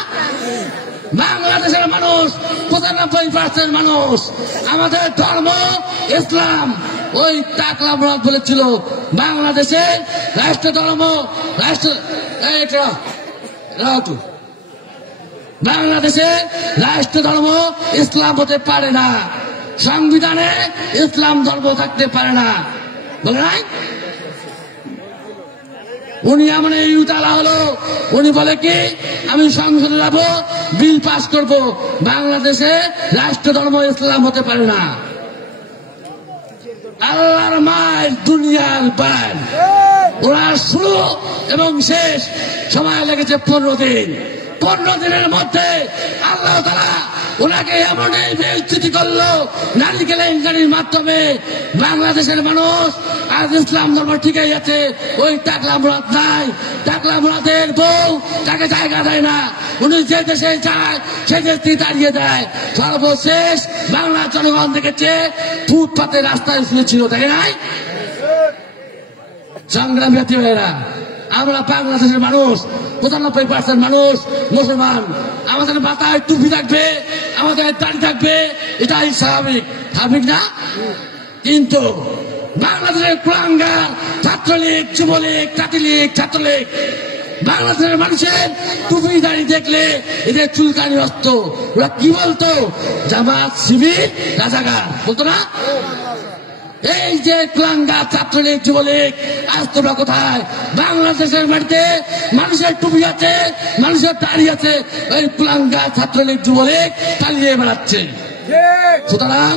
বাংলাদেশের মানুষ 95% মানুষ, আমাদের ধর্ম ইসলাম। ওই টাকলা মুরাদ বলেছিল বাংলাদেশের রাষ্ট্র ধর্ম বাংলাদেশে রাষ্ট্র ধর্ম ইসলাম হতে পারে না, সংবিধানে ইসলাম ধর্ম থাকতে পারে না, বলে নাই? উনি এমন ইউতালা হলো, উনি বলে কি আমি সংসদে যাব, বিল পাস করব, বাংলাদেশে রাষ্ট্র ধর্ম ইসলাম হতে পারে না। আল্লাহর মায়ের দুনিয়ার বান, ওরা শুরু এবং শেষ সময় লেগেছে 15 দিন। 15 দিনের মধ্যে আল্লাহ তাআলা ওনাকে এমন স্থিতি করলো নারী কেলেঙ্কারির মাধ্যমে বাংলাদেশের মানুষ আজ ইসলাম ধর্ম ঠিকই আছে, ওই টাকলা মুরাদ নাই, টাকলা মুরাদের বউ তাকে জায়গা দেয় না, উনি যে দেশে যায় সে দেশ থেকে তাড়িয়ে দেয়। সর্বশেষ বাংলার জনগণ দেখেছে ফুটপাতে রাস্তায় শুয়েছিল, দেখে নাই? সংগ্রামী ভাইয়েরা, আমরা বাংলাদেশের মানুষ 95% মানুষ মুসলমান, আমাদের মাথায় টুপি থাকবে, আমাদের দাড়ি থাকবে, এটাই স্বাভাবিক, স্বাভাবিক না? কিন্তু বাংলাদেশের কুলাঙ্গার ছাত্রলীগ, যুবলীগ, জাতিলীগ, ছাত্রলীগ বাংলাদেশের মানুষের টুপি দাড়ি দেখলে এদের চুলকানি আসত। ওরা কি বলতো? জামাত, শিবির, রাজাকার বলতো না? এই যে কুলাঙ্গার ছাত্রলীগ, যুবলীগ, আজ তোমরা কোথায়? বাংলাদেশের মাটিতে মানুষের টুপি আছে, মানুষের দাড়ি আছে, ওই কুলাঙ্গার ছাত্রলীগ, যুবলীগ চালিয়ে বেড়াচ্ছে। সুতরাং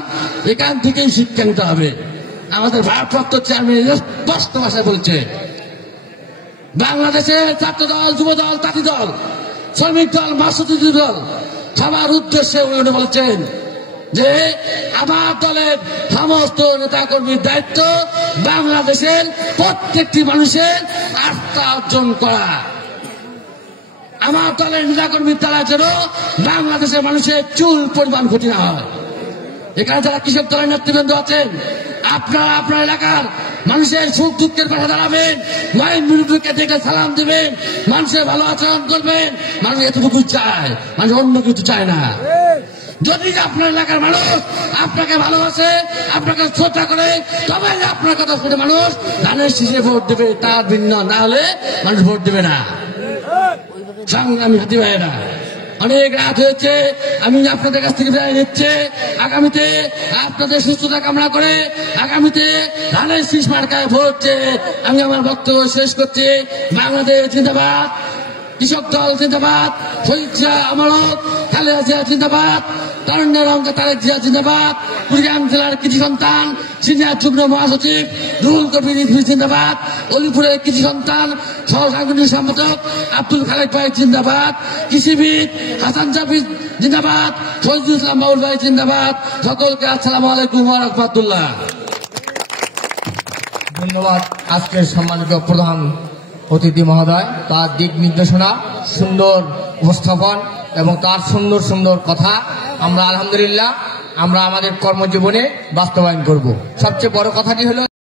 এখান থেকেই শিক্ষা নিতে হবে। আমাদের ভারপ্রাপ্ত চেয়ারম্যান স্পষ্ট ভাষায় বলছে, বাংলাদেশের ছাত্র দল, যুব দল, তাঁতি দল, শ্রমিক দল, মার্কসবাদী দল সবার উদ্দেশ্যে উনি বলেছেন যে আমার দলের সমস্ত নেতাকর্মীর দায়িত্ব বাংলাদেশের প্রত্যেকটি মানুষের আস্থা অর্জন করা। আমার দলের নেতাকর্মীর দ্বারা যেন বাংলাদেশের মানুষের চুল পরিমাণ ক্ষতি না হয়। এখানে যারা কৃষক দলের নেতৃবৃন্দ আছেন, আপনারা আপনার এলাকার মানুষের সুখ দুঃখের পাশে দাঁড়াবেন, মায়ের বিরুদ্ধে দেখে সালাম দেবেন, মানুষের ভালো আচরণ করবেন। মানুষ এতটুকু চায়, মানুষ অন্য কিছু চায় না। যদি আপনার এলাকার মানুষ আপনাকে ভালোবাসে, আপনাকে শ্রদ্ধা করে, তবে আপনার কথা শুনে মানুষ ধানের শীষে ভোট দেবে, তার ভিন্ন না হলে মানুষ ভোট দেবে না। সংগ্রামী সাথী ভাইয়েরা, অনেক রাত হয়েছে, আমি আপনাদের কাছ থেকে বিদায় নিচ্ছি। আগামীতে আপনাদের সুস্থতা কামনা করে আগামীতে ধানের শীষ মার্কায় ভোট চেয়ে আমি আমার বক্তব্য শেষ করছি। বাংলাদেশ জিন্দাবাদ, কৃষক দল জিন্দাবাদ, শহীদ জিয়া অমরক, খালেদা জিয়া জিন্দাবাদ, তারুণ্যের অঙ্কে তারেক জিয়া জিন্দাবাদ, কুড়িগ্রাম জেলার কৃষি সন্তান সিনিয়র যুগ্ম মহাসচিব রুহুল কবির রিজভী জিন্দাবাদ, অলিপুরের কৃষি সন্তান সহ সাংগঠনিক সম্পাদক আব্দুল খালেক ভাই জিন্দাবাদ, কৃষিবিদ হাসান জাফির জিন্দাবাদ, শহীদুল ইসলাম বাউল ভাই জিন্দাবাদ। সকলকে আসসালামু আলাইকুম ওয়া রাহমাতুল্লাহ। ধন্যবাদ আজকের সম্মানিত প্রধান অতিথি মহোদয়, তার দিক নির্দেশনা, সুন্দর উপস্থাপন এবং তার সুন্দর সুন্দর কথা আমরা আলহামদুলিল্লাহ আমরা আমাদের কর্মজীবনে বাস্তবায়ন করব। সবচেয়ে বড় কথাটি হলো